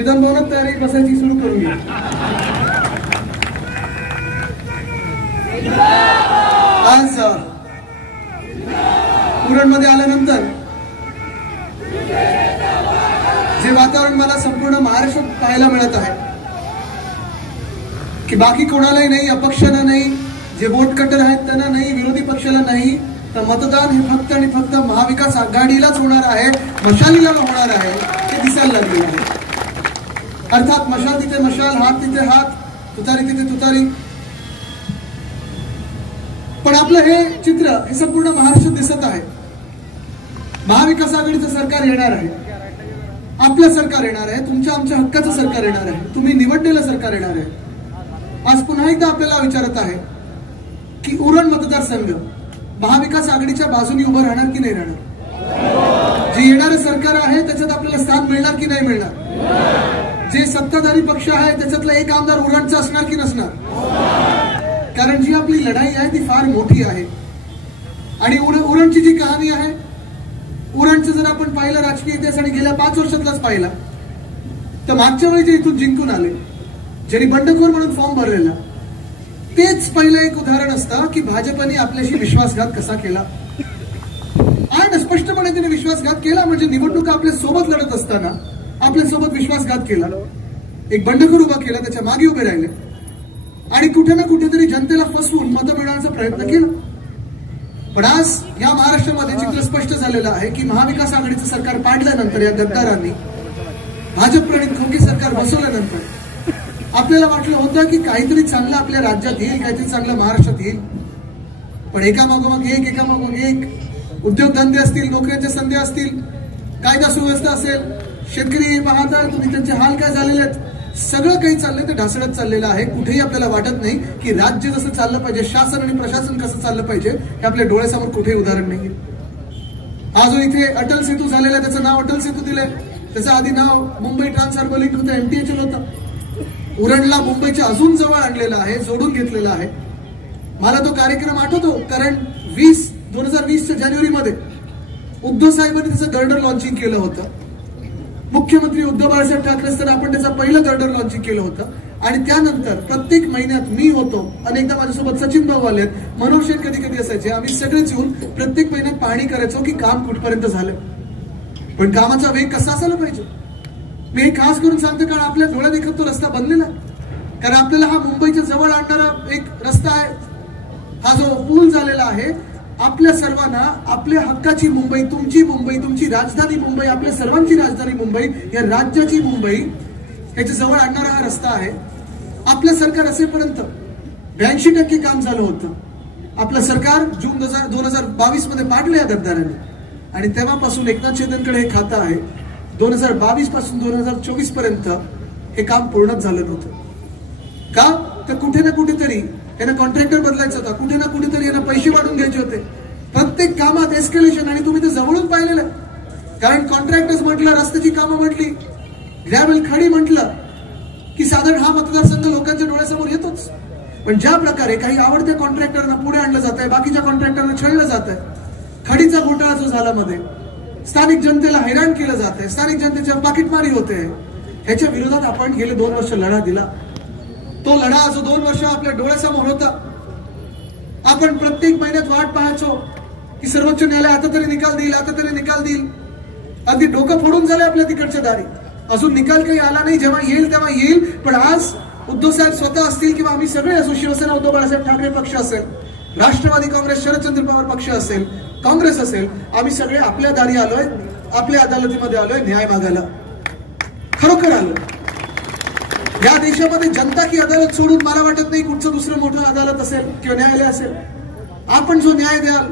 विधानभवनात तयारी बसायची सुरू करूया. आज उरणमध्ये आल्यानंतर जे वातावरण मला संपूर्ण महाराष्ट्रात पाहायला मिळत आहे की बाकी कोणालाही नाही, अपक्षांना नाही, जे वोट कटर आहेत त्यांना नाही, विरोधी पक्षाला नाही, तर मतदान हे फक्त आणि फक्त महाविकास आघाडीलाच होणार आहे, मशालीला होणार आहे हे दिसायला लागले आहे. अर्थात मशाल तिथे मशाल, हात तिथे हात, तुतारी तिथे तुतारी. पण आपलं हे चित्र हे संपूर्ण महाराष्ट्रात दिसत आहे. महाविकास आघाडीचं सरकार येणार आहे, आपलं सरकार येणार आहे, तुमच्या आमच्या हक्काचं सरकार येणार आहे, तुम्ही निवडलेलं सरकार येणार आहे. आज पुन्हा एकदा आपल्याला विचारत आहे की उरण मतदारसंघ महाविकास आघाडीच्या बाजूने उभं राहणार की नाही राहणार? जे येणारं सरकार आहे त्याच्यात आपल्याला स्थान मिळणार की नाही मिळणार? जे सत्ताधारी पक्ष आहे त्याच्यातला एक आमदार उरणचा असणार की नसणार? कारण जी आपली लढाई आहे ती फार मोठी आहे. आणि उरणची जी कहाणी आहे, उरणचं जर आपण पाहिलं राजकीय इतिहास आणि गेल्या 5 वर्षातलाच पाहिला तर मागच्या वेळी जे इथून जिंकून आले, ज्यांनी बंडखोर म्हणून फॉर्म भरलेला, तेच पहिलं एक उदाहरण असतं की भाजपने आपल्याशी विश्वासघात कसा केला. आणि स्पष्टपणे त्याने विश्वासघात केला, म्हणजे निवडणुका आपल्या सोबत लढत असताना आपल्यासोबत विश्वासघात केला, एक बंडखोर उभा केला, त्याच्या मागे उभे राहिले आणि कुठे ना कुठेतरी जनतेला फसवून मतं मिळवण्याचा प्रयत्न केला. पण आज या महाराष्ट्रामध्ये चित्र स्पष्ट झालेलं आहे की महाविकास आघाडीचं सरकार पाडल्यानंतर, या गद्दारांनी भाजप प्रणित खोकी सरकार बसवल्यानंतर आपल्याला वाटलं होतं की काहीतरी चांगलं आपल्या राज्यात येईल, काहीतरी चांगलं महाराष्ट्रात येईल. पण एकामागोमाग एक उद्योगधंदे असतील, नोकऱ्यांच्या संधी असतील, कायदा सुव्यवस्था असेल, शेतकरी पाहता तुम्ही त्यांचे हाल काय झालेले आहेत, सगळं काही चाललंय ते ढासळत चाललेलं आहे. कुठेही आपल्याला वाटत नाही की राज्य जसं चाललं पाहिजे, शासन आणि प्रशासन कसं चाललं पाहिजे हे आपल्या डोळ्यासमोर कुठेही उदाहरण नाहीये. आज इथे अटल सेतू झालेला आहे, त्याचं नाव अटल सेतू दिलंय, त्याचं आधी नाव मुंबई ट्रान्स हार्बर लिंक होतं, MTHL होतं. उरणला मुंबईच्या अजून जवळ आणलेला आहे, जोडून घेतलेला आहे. मला तो कार्यक्रम आठवतो, कारण 2020च्या जानेवारीमध्ये उद्धव साहेबांनी त्याचं गर्डर लॉन्चिंग केलं होतं. मुख्यमंत्री उद्धव बाळासाहेब ठाकरे असताना आपण त्याचं पहिलं गर्डर लॉन्चिंग केलं होतं. आणि त्यानंतर प्रत्येक महिन्यात मी होतो, अनेकदा माझ्यासोबत सचिन भाऊ आलेत, मनोज शेठ कधी कधी असायचे, आम्ही सगळेच येऊन प्रत्येक महिन्यात पाहणी करायचो की काम कुठपर्यंत झालं. पण कामाचा वेग कसा असायला पाहिजे मी हे खास करून सांगतो, कारण आपल्या डोळ्यात देखत तो रस्ता बनलेला, कारण आपल्याला हा मुंबईच्या जवळ आणणारा एक रस्ता आहे, हा जो पूल झालेला आहे, आपल्या सर्वांना आपल्या हक्काची मुंबई, तुमची राजधानी मुंबई, आपल्या सर्वांची राजधानी मुंबई, या राज्याची मुंबई याच्या जवळ आणणारा हा रस्ता आहे. आपलं सरकार असेपर्यंत 82% काम झालं होतं. आपलं सरकार जून 2022 मध्ये पाडलं या गद्दारांनी, आणि तेव्हापासून एकनाथ शिंदेकडे हे खातं आहे. 2022 पासून 2024 पर्यंत हे काम पूर्णच झालं नव्हतं. का तर कुठे ना कुठेतरी यांना कॉन्ट्रॅक्टर बदलायचा होता, कुठे ना कुठेतरी यांना पैसे वाढून घ्यायचे होते. प्रत्येक कामात एस्केलेशन, आणि तुम्ही ते जवळून पाहिलेलं, कारण कॉन्ट्रॅक्टर्स म्हटलं, रस्त्याची कामं म्हटली, ग्रॅव्हल खडी म्हटलं की साधारण हा मतदारसंघ लोकांच्या डोळ्यासमोर येतोच. पण ज्या प्रकारे काही आवडत्या कॉन्ट्रॅक्टरना पुढे आणलं जात आहे, बाकीच्या कॉन्ट्रॅक्टरना छळलं जात आहे, खडीचा घोटाळा जो झाला मध्ये, स्थानिक जनतेला हैराण केलं जात आहे, स्थानिक जनतेच्यावर पाकिटमारी होते, ह्याच्या विरोधात आपण गेले 2 वर्ष लढा दिला. तो लढा जो 2 वर्ष आपल्या डोळ्यासमोर होता, आपण प्रत्येक महिन्यात वाट पाहायचो की सर्वोच्च न्यायालय आता तरी निकाल देईल, आता तरी निकाल देईल. अगदी डोकं फोडून झालंय आपल्या तिकडच्या दारी, अजून निकाल काही आला नाही, जेव्हा येईल तेव्हा येईल. पण आज उद्धव साहेब स्वतः असतील किंवा आम्ही सगळे असो, शिवसेना उद्धव बाळासाहेब ठाकरे पक्ष असेल, राष्ट्रवादी काँग्रेस शरदचंद्र पवार पक्ष असेल, काँग्रेस असेल, आम्ही सगळे आपल्या दारी आलोय, आपल्या अदालतीमध्ये आलोय न्याय मागायला. खरोखर आलो. या देशामध्ये जनता की अदालत सोडून मला वाटत नाही कुठचं दुसरं मोठं अदालत असेल किंवा न्यायालय असेल. आपण जो न्याय द्याल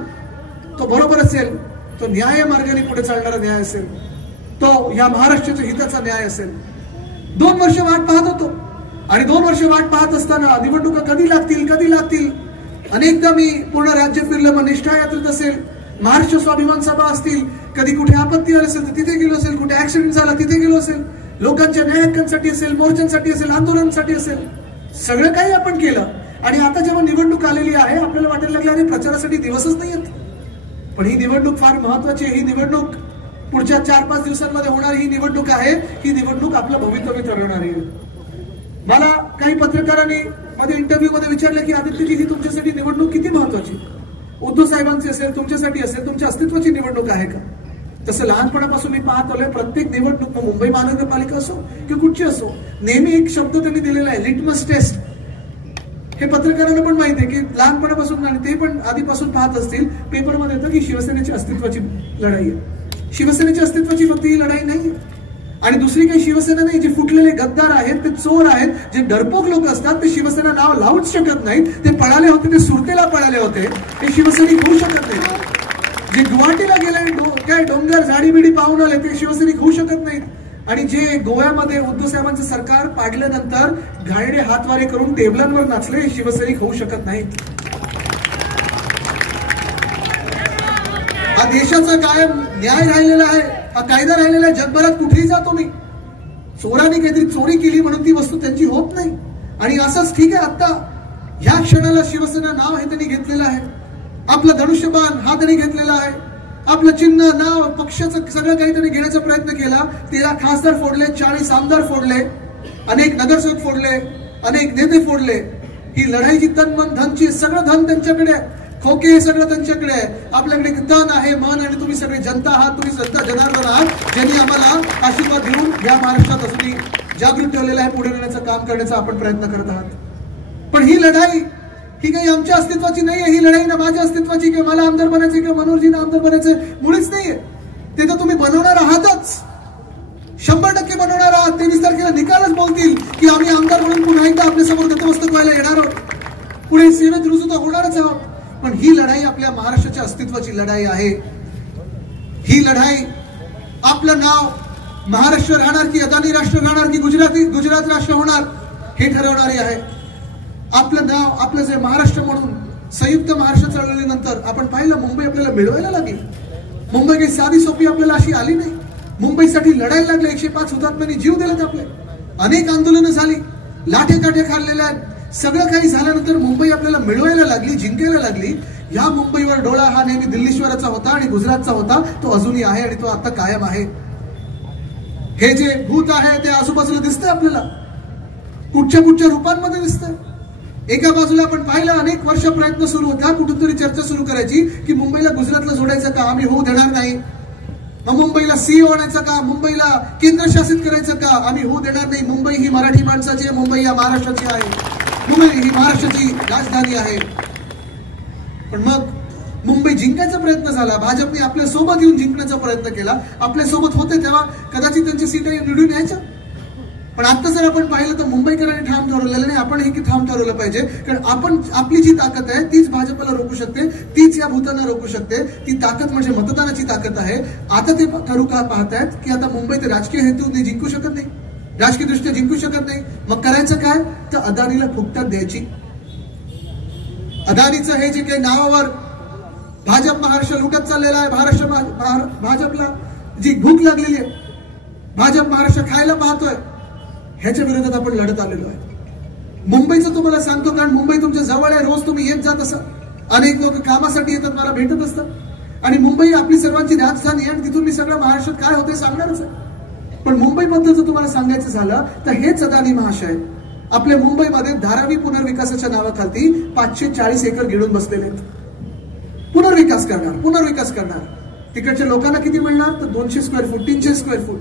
तो बरोबर असेल, तो न्याय मार्गाने पुढे चालणारा न्याय असेल, तो या महाराष्ट्राच्या हिताचा न्याय असेल. 2 वर्ष वाट पाहत होतो, आणि 2 वर्ष वाट पाहत असताना निवडणुका कधी लागतील. अनेकदा मी पूर्ण राज्य फिरलं, मग निष्ठा यात्रेत असेल, महाराष्ट्र स्वाभिमान सभा असतील, कधी कुठे आपत्ती आली असेल तर तिथे गेलो असेल, कुठे ऍक्सिडेंट झाला तिथे गेलो असेल, लोकांच्या न्याय हक्कांसाठी असेल, मोर्चांसाठी असेल, आंदोलनासाठी असेल, सगळं काही आपण केलं. आणि आता जेव्हा निवडणूक आलेली आहे, आपल्याला वाटायला लागलं अरे प्रचारासाठी दिवसच नाही येत. पण ही निवडणूक फार महत्वाची आहे. ही निवडणूक पुढच्या 4-5 दिवसांमध्ये होणारी ही निवडणूक आहे, ही निवडणूक आपलं भवितव्य ठरवणारी आहे. मला काही पत्रकारांनी मध्ये इंटरव्ह्यू मध्ये विचारलं की आदित्यजी ही तुमच्यासाठी निवडणूक किती महत्वाची, उद्धव साहेबांची असेल, तुमच्यासाठी असेल, तुमच्या अस्तित्वाची निवडणूक आहे का? तसं लहानपणापासून मी पाहत आलोय, प्रत्येक निवडणूक मुंबई महानगरपालिका असो किंवा कुठची असो, नेहमी एक शब्द त्यांनी दिलेला आहे, लिटमस टेस्ट. हे पत्रकारांना पण माहिती आहे की लहानपणापासून आणि ते पण आधीपासून पाहत असतील, पेपरमध्ये येतं की शिवसेनेची अस्तित्वाची लढाई आहे. शिवसेनेची अस्तित्वाची फक्त ही लढाई नाही आणि दुसरी काही शिवसेना नाही. जे फुटलेले गद्दार आहेत, ते चोर आहेत, जे डरपोक लोक असतात, ते शिवसेना नाव लावूच शकत नाहीत. ते पळाले होते, ते सुरतेला पळाले होते, ते शिवसैनिक होऊ शकत नाही. जे गुवाहाटीला गेले, काय डोंगर झाडीबिडी पाहून आले, ते शिवसैनिक होऊ शकत नाहीत. आणि जे गोव्यामध्ये उद्धव साहेबांचं सरकार पाडल्यानंतर घाणेरडे हातवारे करून टेबलांवर नाचले, हे शिवसैनिक होऊ शकत नाहीत. हा देशाचा कायम न्याय राहिलेला आहे, हा कायदा राहिलेला आहे. जगभरात कुठेही जा तुम्ही, चोराने काहीतरी चोरी केली म्हणून ती वस्तू त्यांची होत नाही. आणि असंच ठीक आहे, आता ह्या क्षणाला शिवसेना नाव हे त्यांनी घेतलेलं आहे, आपलं धनुष्यबाण हा त्यांनी घेतलेला आहे, आपलं चिन्ह, नाव, पक्षाचं सगळं काही त्यांनी घेण्याचा प्रयत्न केला. 13 खासदार फोडले, 40 आमदार फोडले, अनेक नगरसेवक फोडले, अनेक नेते फोडले. ही लढाईची तन मन धनची, सगळं धन त्यांच्याकडे, खोके हे सगळं त्यांच्याकडे आहे. आपल्याकडे तन आहे, मन, आणि तुम्ही सगळे जनता आहात, तुम्ही संत जनार्दन आहात, ज्यांनी आम्हाला आशीर्वाद देऊन या महाराष्ट्रात अजूनही जागृत ठेवलेलं आहे. पुढे नेण्याचं काम करण्याचा आपण प्रयत्न करत आहात. पण ही लढाई ही काही आमच्या अस्तित्वाची नाहीये. ही लढाई ना माझ्या अस्तित्वाची, किंवा मला आमदार बनायचे किंवा मनोहरजींना आमदार बनायचे, मुळीच नाहीये. ते तर तुम्ही बनवणार आहातच, 100% बनवणार आहात. 23 तारखेला निकालच बोलतील की आम्ही आमदार म्हणून पुन्हा एकदा आपल्यासमोर नतमस्तक व्हायला येणार आहोत, पुढे सेवेत रुजू तर होणारच आहोत. पण ही लढाई आपल्या महाराष्ट्राच्या अस्तित्वाची लढाई आहे. ही लढाई आपलं नाव महाराष्ट्र राहणार की अदानी राष्ट्र राहणार की गुजरात राष्ट्र होणार हे ठरवणारी आहे. आपलं नाव, आपलं जे महाराष्ट्र म्हणून संयुक्त महाराष्ट्र चळवळीनंतर आपण पाहिलं, मुंबई आपल्याला मिळवायला लागली. मुंबई काही साधी सोपी आपल्याला अशी आली नाही. मुंबईसाठी लढायला लागले. 105 हुतात्म्यांनी जीव दिलेत आपले, अनेक आंदोलनं झाली, लाठे काठे खाल्लेल्या आहेत. सगळं काही झाल्यानंतर मुंबई आपल्याला मिळवायला लागली, जिंकायला लागली. या मुंबईवर डोळा हा नेहमी दिल्लीश्वराचा होता आणि गुजरातचा होता, तो अजूनही आहे आणि तो आता कायम आहे. हे जे भूत आहे ते आजूबाजूला दिसतंय आपल्याला, कुठच्या रूपांमध्ये दिसतंय. एका बाजूला आपण पाहिलं, अनेक वर्ष प्रयत्न सुरू होता, कुठेतरी चर्चा सुरू करायची की मुंबईला गुजरातला जोडायचं का, आम्ही होऊ देणार नाही. मुंबईला सीओ आणायचं का, मुंबईला केंद्रशासित करायचं का, आम्ही होऊ देणार नाही. मुंबई ही मराठी माणसाची आहे, मुंबई या महाराष्ट्राची आहे, मुंबई ही महाराष्ट्राची राजधानी आहे. पण मग मुंबई जिंकायचा प्रयत्न झाला, भाजपने आपल्या सोबत येऊन जिंकण्याचा प्रयत्न केला. आपल्या सोबत होते तेव्हा कदाचित त्यांची सीट निवडून यायच्या. पण आता जर आपण पाहिलं तर मुंबईकरांनी ठाम ठरवलेलं नाही, आपण हे की ठाम ठरवलं पाहिजे. कारण आपण, आपली जी ताकद आहे तीच भाजपला रोखू शकते, तीच या भूतांना रोखू शकते. ती ताकद म्हणजे मतदानाची ताकद आहे. आता ते ठरू का पाहतायत की आता मुंबई ते राजकीय हेतूने जिंकू शकत नाही, राजकीय दृष्ट्या जिंकू शकत नाही. मग करायचं काय, तर अदानीला फुकटात द्यायची. अदानीचं हे जे काही नावावर भाजप महाराष्ट्र लुटत चाललेला आहे, भाजपला जी भूक लागलेली आहे, भाजप महाराष्ट्र खायला पाहतोय, ह्याच्या विरोधात आपण लढत आलेलो आहे. मुंबईचं तुम्हाला सांगतो, कारण मुंबई तुमच्या जवळ आहे, रोज तुम्ही येत जात असा. अनेक लोक कामासाठी येतात, मला भेटत असतात. आणि मुंबई आपली सर्वांची राजधानी आहे आणि तिथून मी सगळं महाराष्ट्रात काय होते सांगणारच आहे. पण मुंबईबद्दल जर तुम्हाला सांगायचं झालं तर हेच अदानी महाशय आपल्या मुंबईमध्ये धारावी पुनर्विकासाच्या नावाखाली 540 एकर गिळून बसलेले आहेत. पुनर्विकास करणार. तिकडच्या लोकांना किती मिळणार, तर 200 स्क्वेअर फूट, 300 स्क्वेअर फूट.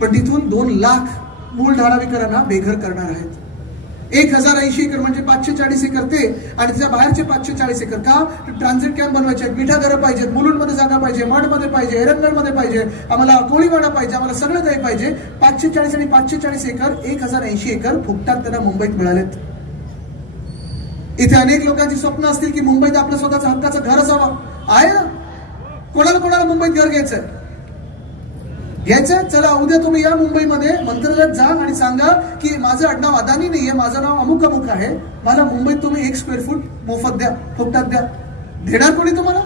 पण तिथून 2 लाख मूळ धारावीकरांना बेघर करणार आहेत. 1080 एकर म्हणजे 540 एकर ते, आणि त्याच्या बाहेरचे 540 एकर का, ट्रान्झिट कॅम्प बनवायचे आहेत, मिठा घरं पाहिजेत, मुलुंडमध्ये जागा पाहिजे, मठमध्ये पाहिजे, एरंगळमध्ये पाहिजे, आम्हाला कोळीवाडा पाहिजे, आम्हाला सगळं काही पाहिजे. 540 आणि 540 एकर, 1080 एकर फुकटात त्यांना मुंबईत मिळालेत. इथे अनेक लोकांची स्वप्न असतील की मुंबईत आपलं स्वतःचं हक्काचं घर असावं. आहे ना, कोणाला मुंबईत घर घ्यायचंय? चला उद्या तुम्ही या मुंबईमध्ये मंत्रालयात जा आणि सांगा की माझं आडनाव अदानी नाहीये, माझं नाव अमुक अमुक आहे, मला मुंबईत तुम्ही 1 स्क्वेअर फूट मोफत द्या, फुकटात द्या. देणार कोणी तुम्हाला?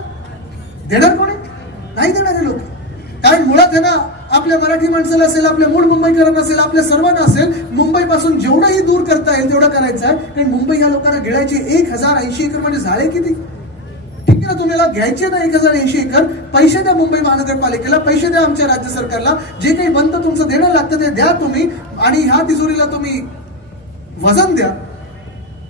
देणार कोणी नाही देणारे लोक. कारण मुळात आहे ना, आपल्या मराठी माणसाला असेल, आपल्या मूळ मुंबईकरांना असेल, आपल्या सर्वांना असेल, मुंबईपासून जेवढंही दूर करता येईल तेवढं करायचं आहे. कारण मुंबई या लोकांना गिळायची. 1080 एकर म्हणजे झाले किती? ठीक आहे, चिन्ह तुम्हाला घ्यायचे ना 1080 एकर, पैसे द्या मुंबई महानगरपालिकेला, पैसे द्या आमच्या राज्य सरकारला, जे काही बनतं तुमचं देणं लागतं ते द्या तुम्ही, आणि ह्या तिजोरीला तुम्ही वजन द्या.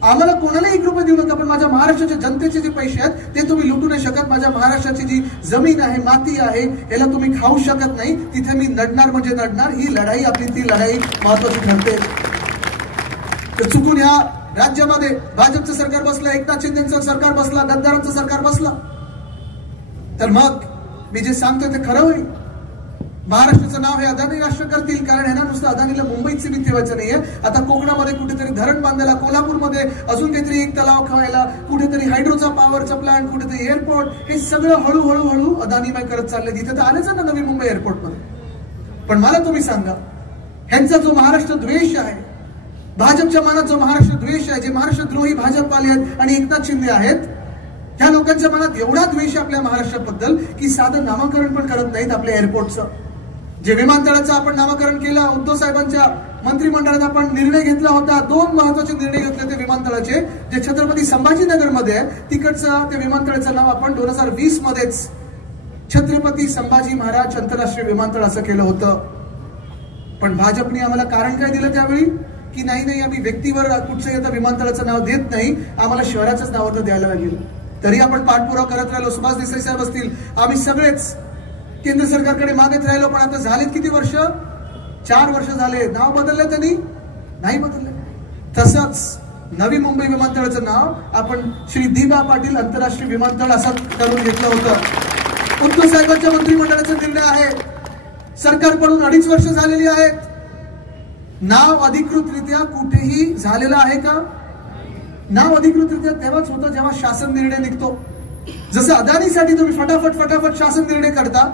आम्हाला कोणालाही 1 रुपये देऊ नका, पण माझ्या महाराष्ट्राच्या जनतेचे जे पैसे आहेत ते तुम्ही लुटू नाही शकत. माझ्या महाराष्ट्राची जी जमीन आहे, माती आहे, याला तुम्ही खाऊ शकत नाही. तिथे मी लढणार म्हणजे लढणार. ही लढाई आपली, ती लढाई महत्वाची ठरते. तर चुकून या राज्यामध्ये भाजपचं सरकार बसलं, एकनाथ शिंदेचं सरकार बसला, गद्दारांचं सरकार बसला, तर मग मी जे सांगतोय ते खरं होईल. महाराष्ट्राचं नाव हे अदानी राष्ट्र करतील, कारण ह्यांना नुसतं अदानीला मुंबईत सीमित ठेवायचं नाहीये. आता कोकणामध्ये कुठेतरी धरण बांधायला, कोल्हापूरमध्ये अजून काहीतरी एक तलाव खावायला, कुठेतरी हायड्रोचा पॉवरचा प्लांट, कुठेतरी एअरपोर्ट, हे सगळं हळूहळू अदानीमय करत चाललंय. तिथे तर आलेच ना नवी मुंबई एअरपोर्टमध्ये. पण मला तुम्ही सांगा, ह्यांचा जो महाराष्ट्र द्वेष आहे, भाजपच्या मनात जो महाराष्ट्र द्वेष आहे, जे महाराष्ट्रद्रोही भाजपवाले आहेत आणि एकनाथ शिंदे आहेत, ह्या लोकांच्या मनात एवढा द्वेष आपल्या महाराष्ट्राबद्दल की साधं नामकरण पण करत नाहीत आपल्या एअरपोर्टचं. जे विमानतळाचं आपण नामकरण केलं, उद्धव साहेबांच्या मंत्रिमंडळात आपण निर्णय घेतला होता. 2 महत्वाचे निर्णय घेतले ते विमानतळाचे, जे छत्रपती संभाजीनगरमध्ये आहे. तिकडचं ते विमानतळाचं नाव आपण 2020 मध्येच छत्रपती संभाजी महाराज आंतरराष्ट्रीय विमानतळ असं केलं होतं. पण भाजपने आम्हाला कारण काय दिलं त्यावेळी, की नाही आम्ही व्यक्तीवर कुठचंही आता विमानतळाचं नाव देत नाही, आम्हाला शहराचंच नाव तर द्यायला लागेल. तरी आपण पाठपुरावा करत राहिलो. सुभाष देसाई साहेब असतील, आम्ही सगळेच केंद्र सरकारकडे मागत राहिलो. पण आता झालेत किती वर्ष? 4 वर्ष झाले. नाव बदललं त्यांनी? नाही बदललं. तसंच नवी मुंबई विमानतळाचं नाव आपण श्री दिबा पाटील आंतरराष्ट्रीय विमानतळ असं करून घेतलं होतं. उद्धव साहेबांच्या मंत्रिमंडळाचा निर्णय आहे. सरकार पडून 2.5 वर्ष झालेली आहेत. नाव अधिकृतरित्या कुठेही झालेलं आहे का? नाव अधिकृतरित्या तेव्हाच होतं जेव्हा शासन निर्णय निघतो. जसं अदानीसाठी तुम्ही फटाफट शासन निर्णय करता.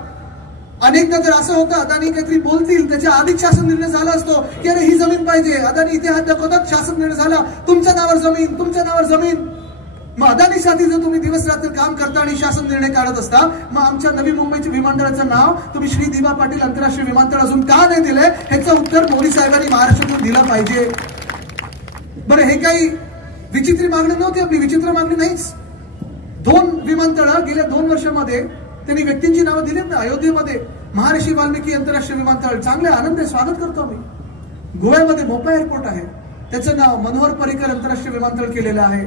अनेकदा तर असं होतं, अदानी काहीतरी बोलतील त्याच्या आधीच शासन निर्णय झाला असतो की अरे ही जमीन पाहिजे. अदानी इथे हात दाखवतात, शासन निर्णय झाला, तुमच्या नावावर जमीन, तुमच्या नावावर जमीन. मग अदानीसाठी जर तुम्ही दिवस रात्र काम करता आणि शासन निर्णय काढत असता, मग आमच्या नवी मुंबईच्या विमानतळाचं नाव तुम्ही श्री दिबा पाटील आंतरराष्ट्रीय विमानतळ अजून का नाही दिलंय, ह्याचं उत्तर मोदी साहेबांनी महाराष्ट्रातून दिलं पाहिजे. बरं, हे काही विचित्र मागणी नव्हती आपली, विचित्र मागणी नाहीच. 2 विमानतळ गेल्या 2 वर्षामध्ये त्यांनी व्यक्तींची नावं दिलीत ना. अयोध्येमध्ये महर्षी वाल्मिकी आंतरराष्ट्रीय विमानतळ, चांगले आनंद स्वागत करतो आम्ही. गोव्यामध्ये मोपा एअरपोर्ट आहे, त्याचं नाव मनोहर पर्रिकर आंतरराष्ट्रीय विमानतळ केलेलं आहे.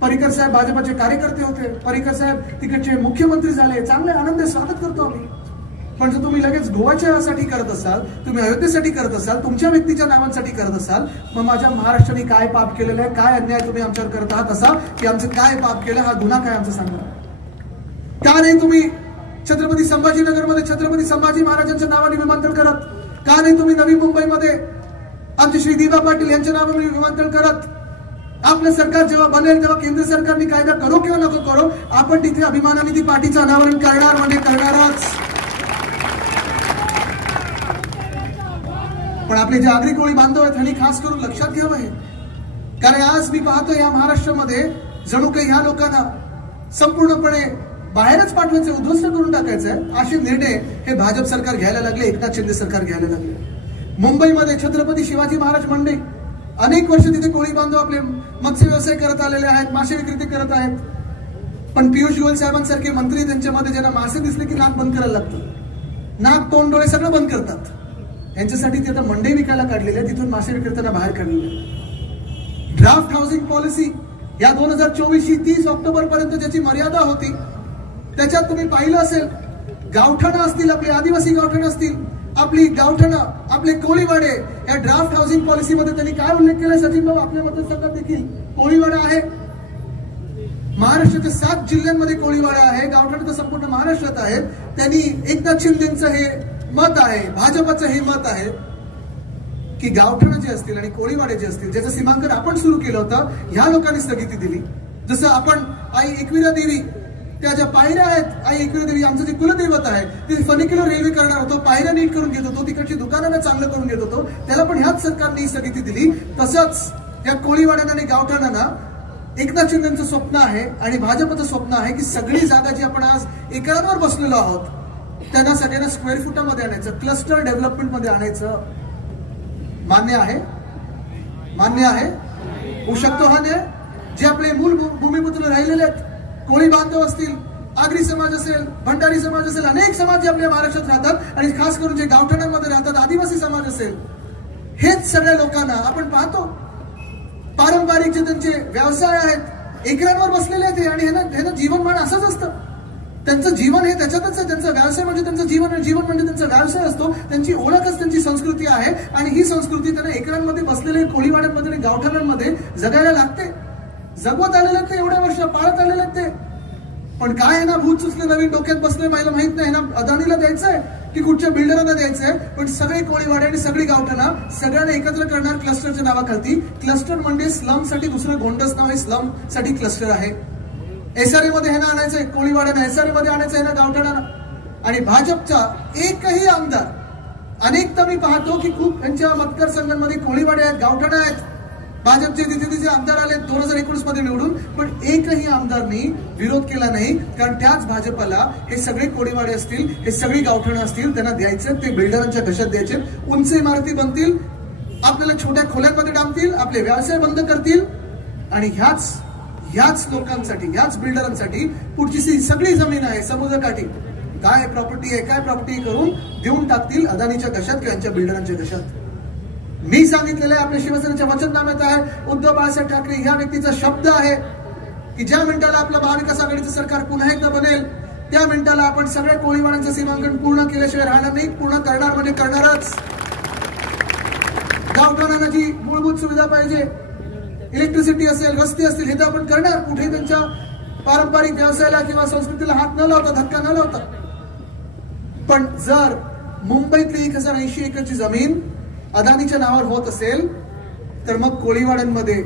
पर्रिकर साहेब भाजपचे कार्यकर्ते होते, पर्रिकर साहेब तिकडचे मुख्यमंत्री झाले, चांगले आनंद स्वागत करतो आम्ही. पण जर तुम्ही लगेच गोवाच्यासाठी करत असाल, तुम्ही अयोध्येसाठी करत असाल, तुमच्या व्यक्तीच्या नावांसाठी करत असाल, मग माझ्या महाराष्ट्राने काय पाप केलेलं आहे, काय अन्याय तुम्ही आमच्यावर करत आहात असा, की आमचं काय पाप केलं, हा गुन्हा काय आमचं सांगा. का नाही तुम्ही छत्रपती संभाजीनगरमध्ये छत्रपती संभाजी महाराजांच्या नावाने विमानतळ करत? का नाही तुम्ही नवी मुंबईमध्ये आमचे श्री दिबा पाटील यांच्या नावाने विमानतळ करत? आपलं सरकार जेव्हा बनेल तेव्हा केंद्र सरकारने कायदा करो किंवा नको करो, आपण तिथे अभिमानाने ती पाटीचं अनावरण करणार म्हणजे करणारच. पण आपले जे आगरी कोळी बांधव आहेत त्यांनी खास करून लक्षात घ्यावं हे, कारण आज मी पाहतो या महाराष्ट्रामध्ये जणू काही ह्या लोकांना संपूर्णपणे बाहेरच पाठवायचं, उद्ध्वस्त करून टाकायचं असे निर्णय हे भाजप सरकार घ्यायला लागले, एकनाथ शिंदे सरकार घ्यायला लागले. मुंबईमध्ये छत्रपती शिवाजी महाराज मंडई, अनेक वर्ष तिथे कोळी बांधव आपले मत्स्य व्यवसाय करत आलेले आहेत, मासे विक्री करत आहेत. पण पियुष गोयल साहेबांसारखे मंत्री त्यांच्यामध्ये ज्यांना मासे दिसले की नाक बंद करायला लागतं, नाक तोंड डोळे सगळं बंद करतात. यांच्यासाठी ते आता मंडई विकायला काढलेले, तिथून मासे विक्रेत्यांना बाहेर काढलेले. ड्राफ्ट हाऊसिंग पॉलिसी या 2024 30 ऑक्टोबर पर्यंत ज्याची मर्यादा होती, त्याच्यात तुम्ही पाहिलं असेल, गावठाणं असतील, आपले आदिवासी गावठाणं असतील, आपली गावठाणं, आपले कोळीवाडे, या ड्राफ्ट हाऊसिंग पॉलिसीमध्ये त्यांनी काय उल्लेख केलाय सचिन भाऊ, आपल्या मतदारसंघात देखील कोळीवाडा आहे. महाराष्ट्राच्या 7 जिल्ह्यांमध्ये कोळीवाडा आहे, गावठाणं तर संपूर्ण महाराष्ट्रात आहेत. त्यांनी एकनाथ शिंदेचं हे मत आहे, भाजपचं हे मत आहे की गावठाणं जे असतील आणि कोळीवाडे जे असतील, ज्याचं सीमांकन आपण सुरू केलं होतं, ह्या लोकांनी स्थगिती दिली. जसं आपण आई एकविरा देवी, त्या ज्या पायऱ्या आहेत, आई एकविरा देवी आमचं जे कुलदैवत आहे, ते फनिक्युलर रेल्वे करणार होतो, पायऱ्या नीट करून घेत होतो, तिकडची दुकानांना चांगलं करून घेत होतो, त्याला पण ह्याच सरकारने स्थगिती दिली. तसंच या कोळीवाड्यांना आणि गावठाणांना एकनाथ शिंदेचं स्वप्न आहे आणि भाजपचं स्वप्न आहे की सगळी जागा जी आपण आज एकरांवर बसलेलो आहोत, त्यांना सगळ्यांना स्क्वेअर फुटामध्ये आणायचं, क्लस्टर डेव्हलपमेंट मध्ये आणायचं. मान्य आहे? मान्य आहे? होऊ शकतो हा न्याय? जे आपले मूल भूमिपुत्र राहिलेले आहेत, कोळी बांधव असतील, आगरी समाज असेल, भंडारी समाज असेल, अनेक समाज जे आपल्या महाराष्ट्रात राहतात आणि खास करून जे गावठाणांमध्ये राहतात, आदिवासी समाज असेल, हेच सगळ्या लोकांना आपण पाहतो पारंपरिक जे त्यांचे व्यवसाय आहेत एकरांवर बसलेले आहेत आणि ह्यांना जीवनमान असंच असतं. त्यांचं जीवन हे त्याच्यातच आहे. त्यांचा व्यवसाय म्हणजे त्यांचं जीवन, जीवन म्हणजे त्यांचा व्यवसाय असतो. त्यांची ओळखच त्यांची संस्कृती आहे आणि ही संस्कृती त्यांना एकरांमध्ये बसलेले, कोळीवाड्यांमध्ये, गावठाणांमध्ये जगायला लागते. जगवत आलेले ते एवढ्या वर्ष पाळत आलेले ते. पण काय आहे ना, भूत सुचले नवीन डोक्यात बसले, मला माहित नाही ना अदानीला द्यायचंय की कुठच्या बिल्डरांना द्यायचंय. पण सगळे कोळीवाडे आणि सगळी गावठाणा सगळ्यांना एकत्र करणार क्लस्टरच्या नावाखाली. क्लस्टर म्हणजे स्लम साठी दुसरं गोंडस नाव आहे, स्लम साठी क्लस्टर आहे. एसआरए मध्ये ह्यांना आणायचंय, कोळीवाड्यांना एसआरए मध्ये आणायचं ह्यांना गावठाणाला. आणि भाजपचा एकही आमदार, अनेकदा मी पाहतो की खूप यांच्या मतदारसंघांमध्ये कोळीवाडे आहेत, गावठाणा आहेत. भाजपचे तिथे आमदार आले 2019 मध्ये निवडून, पण एकही आमदारनी विरोध केला नाही. कारण त्याच भाजपला हे सगळे कोळीवाडे असतील, हे सगळी गावठाणं असतील, त्यांना द्यायचे, ते बिल्डरांच्या घशात द्यायचे. उंच इमारती बनतील, आपल्याला छोट्या खोल्यांमध्ये डांबतील, आपले व्यवसाय बंद करतील आणि ह्याच लोकांसाठी, ह्याच बिल्डरांसाठी पुढची सगळी जमीन आहे समुद्रकाठी, काय प्रॉपर्टी आहे, काय प्रॉपर्टी करून देऊन टाकतील अदानीच्या घशात किंवा यांच्या बिल्डरांच्या घशात. मी सांगितलेलं आहे, आपल्या शिवसेनेच्या वचननाम्यात आहे. उद्धव बाळासाहेब ठाकरे ह्या व्यक्तीचा शब्द आहे की ज्या मिनिटाला आपलं महाविकास आघाडीचं सरकार पुन्हा एकदा बनेल, त्या मिनिटाला आपण सगळ्या कोळीवाड्यांचं सीमांकन पूर्ण केल्याशिवाय राहणार नाही. पूर्ण करणार म्हणजे करणारच. गावठाणांना जी मूलभूत सुविधा पाहिजे, इलेक्ट्रिसिटी असेल, रस्ते असतील, हे तर आपण करणार. कुठेही त्यांच्या पारंपरिक व्यवसायाला किंवा संस्कृतीला हात न लावता, धक्का न लावता. पण जर मुंबईतली 1080 एकरची जमीन अदानीच्या नावावर होत असेल, तर मग कोळीवाड्यांमध्ये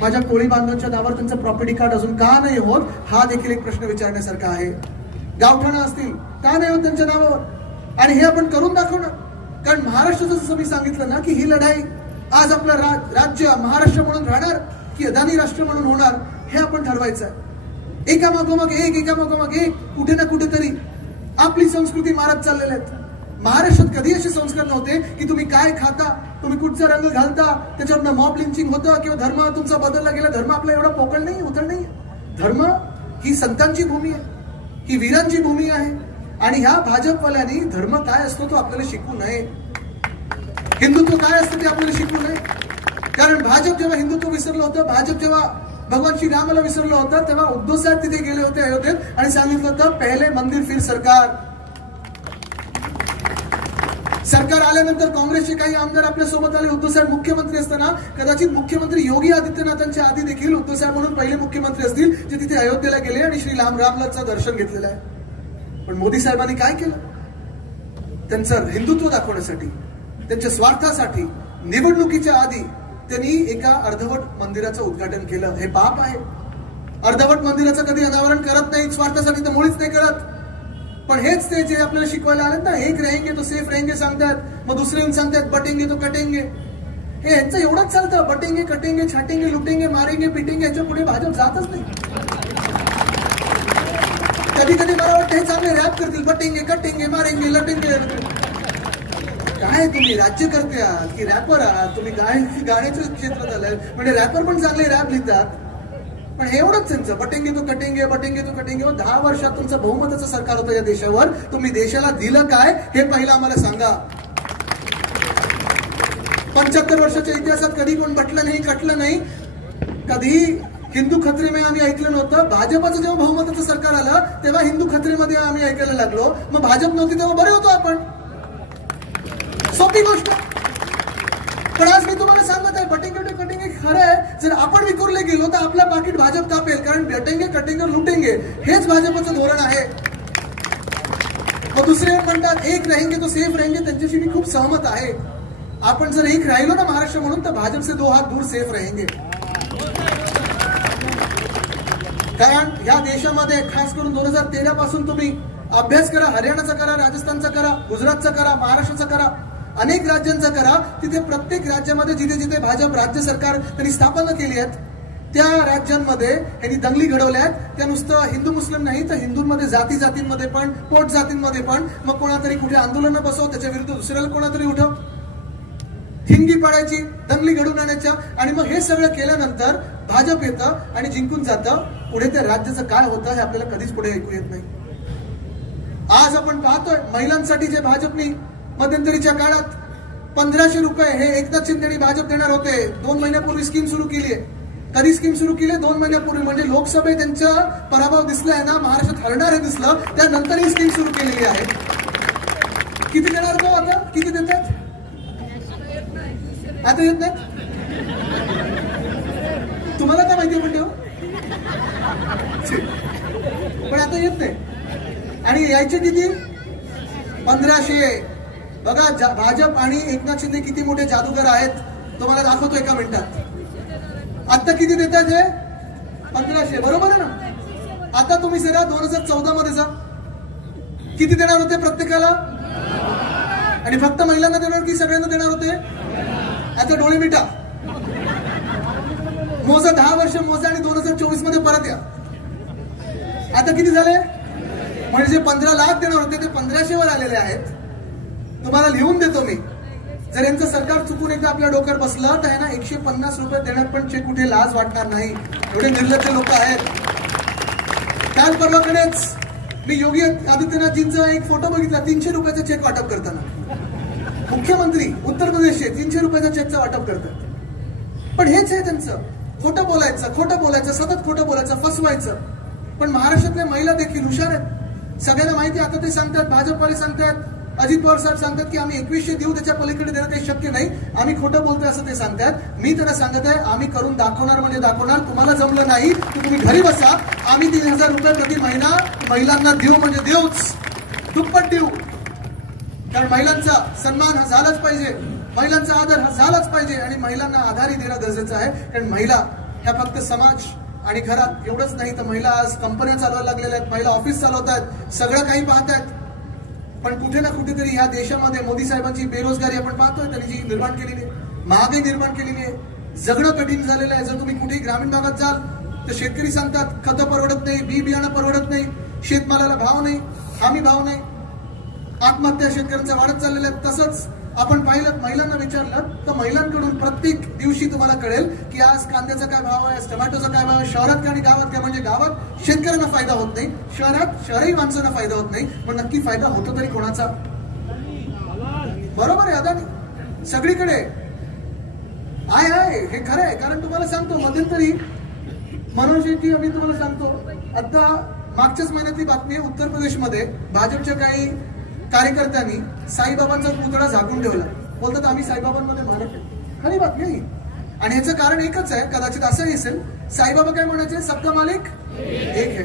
माझ्या कोळी बांधवांच्या नावावर त्यांचं प्रॉपर्टी कार्ड अजून का नाही होत, हा देखील एक प्रश्न विचारण्यासारखा आहे. गावठाणा असतील, का नाही होत त्यांच्या नावावर? आणि हे आपण करून दाखवणार. कारण महाराष्ट्राचं जसं मी सांगितलं ना की ही लढाई आज आपलं राज्य महाराष्ट्र म्हणून राहणार की अदानी राष्ट्र म्हणून होणार, हे आपण ठरवायचं आहे. एकामागोमाग एक कुठे ना कुठेतरी आपली संस्कृती मारत चाललेल्या आहेत. महाराष्ट्रात कधी असे संस्कार नव्हते की तुम्ही काय खाता, तुम्ही कुठचा रंग घालता, त्याच्यावरनं मॉब लिंचिंग होतं किंवा धर्म तुमचा बदलला गेला. धर्म आपला एवढा पोकळ नाही, उथळ नाही. धर्म ही संतांची भूमी आहे, ही वीरांची भूमी आहे. आणि ह्या भाजपवाल्यांनी धर्म काय असतो तो आपल्याला शिकवू नये, हिंदुत्व काय असतं ते आपल्याला शिकवू नये. कारण भाजप जेव्हा हिंदुत्व विसरलं होतं, भाजप जेव्हा भगवान श्री रामाला विसरलं होतं, तेव्हा उद्धव साहेब तिथे गेले होते अयोध्येत आणि सांगितलं होतं पहिले मंदिर फिर सरकार. सरकार आल्यानंतर काँग्रेसचे काही आमदार आपल्या सोबत आले. उद्धव साहेब मुख्यमंत्री असताना कदाचित मुख्यमंत्री योगी आदित्यनाथांच्या आधी देखील उद्धव साहेब म्हणून पहिले मुख्यमंत्री असतील जे तिथे अयोध्येला गेले आणि श्री रामलल्लाचं दर्शन घेतलेलं आहे. पण मोदी साहेबांनी काय केलं? त्यांचं हिंदुत्व दाखवण्यासाठी, त्यांच्या स्वार्थासाठी निवडणुकीच्या आधी त्यांनी एका अर्धवट मंदिराचं उद्घाटन केलं. हे पाप आहे. अर्धवट मंदिराचं कधी अनावरण करत नाही, स्वार्थासाठी तर मुळीच नाही करत. पण हेच ते जे आपल्याला शिकवायला आले ना, एक रहेंगे तो सेफ रहेंगे सांगतात, मग दुसरे येऊन सांगतात बटेंगे तो कटेंगे. हे यांचं एवढंच चालतं, बटेंगे कटेंगे छाटेंगे लुटेंगे मारेंगे पिटेंगे, याच्या पुढे भाजप जातच नाही. कधी कधी मला वाटतं हे चांगले रॅप करतील, बटेंगे कटेंगे मारेंगे लटेंगे. काय तुम्ही राज्यकर्ते आहात की रॅपर आहात? तुम्ही गाण्याचं क्षेत्र झालंय म्हणजे रॅपर पण चांगले रॅप लिहितात. पण हे एवढंच त्यांचं बटेंगे तो कटेंगे बटेंगे तो कटेंगे. 10 वर्षात तुमचं बहुमताचं सरकार होतं या देशावर. तुम्ही देशाला दिलं काय हे पहिलं आम्हाला सांगा. 75 वर्षाच्या इतिहासात कधी कोण बटलं नाही, कटलं नाही. कधी हिंदू खत्रेमध्ये आम्ही ऐकलं नव्हतं. भाजपचं जेव्हा बहुमताचं सरकार आलं तेव्हा हिंदू खत्रेमध्ये आम्ही ऐकायला लागलो. मग भाजप नव्हती तेव्हा बरे होतो आपण. सोपी गोष्ट. पण आज मी तुम्हाला सांगत आहे बटेंगे तो कटेंगे खरं आहे. जर आपण विखुरले गेलो तर आपला पाकिट भाजप कापेल. कारण बटेंगे कटेंगे लुटेंगे हेच भाजपचं धोरण आहे. मग दुसरे म्हणतात एक रहेंगे तो सेफ रहेंगे, त्यांच्याशी मी खूप सहमत आहे. आपण जर एक राहिलो ना महाराष्ट्र म्हणून तर भाजप से 2 हात दूर सेफ रहेंगे. कारण या देशामध्ये खास करून 2013 पासून तुम्ही अभ्यास करा. हरियाणाचा करा, राजस्थानचा करा, गुजरातचा करा, महाराष्ट्राचा करा, अनेक राज्यांचा करा. तिथे प्रत्येक राज्यामध्ये जिथे जिथे भाजप राज्य सरकार त्यांनी स्थापना केली आहेत त्या राज्यांमध्ये यांनी दंगली घडवल्या आहेत. त्या नुसतं हिंदू मुस्लिम नाही तर हिंदूंमध्ये जातींमध्ये पण, पोट जातींमध्ये पण. मग कोणातरी कुठे आंदोलनं बसव, त्याच्या विरुद्ध दुसऱ्याला कोणातरी उठव, हिंगी पडायची, दंगली घडून आणायच्या. आणि मग हे सगळं केल्यानंतर भाजप येतं आणि जिंकून जातं. पुढे त्या राज्याचं काय होतं हे आपल्याला कधीच पुढे ऐकू येत नाही. आज आपण पाहतोय महिलांसाठी जे भाजपने मध्यंतरीच्या काळात 1500 रुपये हे एकनाथ शिंदे भाजप देणार होते. 2 महिन्यापूर्वी स्कीम सुरू केली आहे. कधी स्कीम सुरू केली? 2 महिन्यापूर्वी. म्हणजे लोकसभेत त्यांचा पराभव दिसलाय ना, महाराष्ट्रात हरणार हे दिसलं, त्यानंतर ही स्कीम सुरू केलेली आहे. किती देणार तो आता? किती देतात आता? येत नाही. तुम्हाला काय माहिती पण पण आता येत नाही. आणि यायचे किती? 1500. बघा भाजप आणि एकनाथ शिंदे किती मोठे जादूगर आहेत, तुम्हाला दाखवतो एका मिनिटात. आता किती देतात हे? 1500. बरोबर आहे ना? आता तुम्ही जरा 2014 मध्ये जा, किती देणार होते प्रत्येकाला? आणि फक्त महिलांना देणार की सगळ्यांना देणार होते? आता डोळे मिटा, मोजा, 10 वर्ष मोजा आणि 2024 मध्ये परत या. आता किती झाले? म्हणजे जे 15 लाख देणार होते ते 1500 वर आलेले आहेत. तुम्हाला लिहून देतो मी. जर यांचं सरकार चुकून एकदा आपल्या डोक्यावर बसलं तर ना 150 रुपये देण्यात पण चेक कुठे लाज वाटणार नाही. एवढे निर्लज्ज लोक आहेत. काल परवाकडेच मी योगी आदित्यनाथजींचा एक फोटो बघितला, 300 रुपयाचा चेक वाटप करताना. मुख्यमंत्री उत्तर प्रदेशचे 300 रुपयाचा चेकचं वाटप करतात. पण हेच आहे त्यांचं, खोटं बोलायचं, सतत खोटं बोलायचं, फसवायचं. पण महाराष्ट्रातल्या महिला देखील हुशार आहेत. सगळ्यांना माहिती. आता ते सांगतात, भाजपवाले सांगतात, अजित पवार साहेब सांगतात की आम्ही 2100 देऊ, त्याच्या पलीकडे देणं काही शक्य नाही, आम्ही खोटं बोलतोय असं ते सांगतात. मी त्यांना सांगत आहे, आम्ही करून दाखवणार म्हणजे दाखवणार. तुम्हाला जमलं नाही तर तुम्ही घरी बसा. आम्ही 3000 रुपये प्रति महिना महिलांना देऊ म्हणजे देऊच, दुप्पट देऊ. कारण महिलांचा सन्मान हा झालाच पाहिजे, महिलांचा आदर हा झालाच पाहिजे. आणि महिलांना आधारही देणं गरजेचं आहे. कारण महिला ह्या फक्त समाज आणि घरात एवढंच नाही, तर महिला आज कंपन्या चालवायला लागलेल्या आहेत, महिला ऑफिस चालवत आहेत, सगळं काही पाहत आहेत. पण कुठे ना कुठेतरी ह्या देशामध्ये मोदी साहेबांची बेरोजगारी आपण पाहतोय, त्यांनी जी निर्माण केलेली आहे, महागाई निर्माण केलेली आहे, जगणं कठीण झालेलं आहे. जर तुम्ही कुठेही ग्रामीण भागात जाल तर शेतकरी सांगतात खतं परवडत नाही, बी बियाणं परवडत नाही, शेतमालाला भाव नाही, हमी भाव नाही, आत्महत्या शेतकऱ्यांच्या वाढत चाललेल्या आहेत. तसंच आपण पाहिलं, महिलांना विचारलं तर महिलांकडून प्रत्येक दिवशी तुम्हाला कळेल की आज कांद्याचा काय भाव आहे, टोमॅटोचा काय भाव आहे, शहरात काय आणि गावात काय. म्हणजे गावात शेतकऱ्यांना फायदा होत नाही, शहरी माणसांना फायदा होत नाही. पण नक्की फायदा होतो तरी कोणाचा? बरोबर आहे. अदानी सगळीकडे आहे, हे खरं आहे. कारण तुम्हाला सांगतो, मध्यंतरी मनोज शेट्टी, आम्ही तुम्हाला सांगतो, आता मागच्याच महिन्यातली बातमी आहे, उत्तर प्रदेशमध्ये भाजपच्या काही कार्यकर्त्यांनी साईबाबांचा पुतळा झाकून ठेवला. बोलतात आम्ही साईबाबांमध्ये मानत आहे. खरी बातमी आहे. आणि ह्याचं कारण एकच आहे, कदाचित असंही असेल, साईबाबा काय म्हणायचे? सबका मालिक एक है.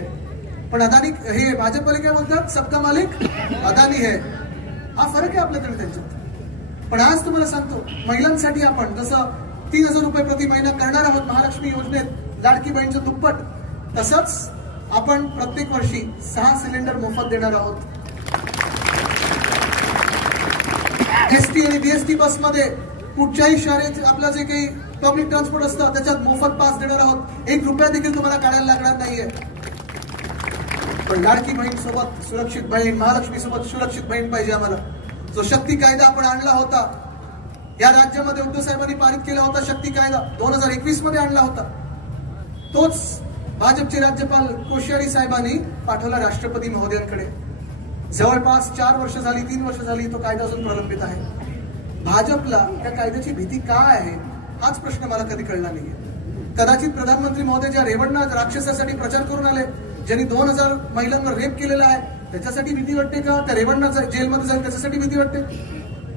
पण अदानी, हे भाजपवाले काय बोलतात? सबका मालिक अदानी है. हा फरक आहे आपल्याकडे त्यांच्यात. पण आज तुम्हाला सांगतो, महिलांसाठी आपण जसं 3000 रुपये प्रति महिना करणार आहोत महालक्ष्मी योजनेत, लाडकी बहीणचं दुप्पट, तसंच आपण प्रत्येक वर्षी 6 सिलेंडर मोफत देणार आहोत. एसटी आणि बीएसटी बसमध्ये कुठच्याही शहरात आपलं जे काही पब्लिक ट्रान्सपोर्ट असतं त्याच्यात मोफत पास देणार आहोत. 1 रुपया देखील तुम्हाला काढायला लागणार नाहीये. पण लाडकी बहीण सोबत सुरक्षित बहीण, महालक्ष्मी सोबत सुरक्षित बहीण पाहिजे आम्हाला. जो शक्ती कायदा आपण आणला होता, या राज्यामध्ये उद्धव साहेबांनी पारित केला होता, शक्ती कायदा 2021 मध्ये आणला होता, तोच भाजपचे राज्यपाल कोश्यारी साहेबांनी पाठवला राष्ट्रपती महोदयांकडे. जवळपास 4 वर्ष झाली, 3 वर्ष झाली, तो कायदा अजून प्रलंबित आहे. भाजपला त्या कायद्याची भीती काय आहे हाच प्रश्न मला कधी कळला नाहीये. कदाचित प्रधानमंत्री महोदय ज्या रेवणना राक्षसासाठी प्रचार करून आले, ज्यांनी 2000 महिलांवर रेप केलेला आहे, त्याच्यासाठी भीती वाटते का? त्या रेवणना जेलमध्ये जाईल त्याच्यासाठी भीती वाटते?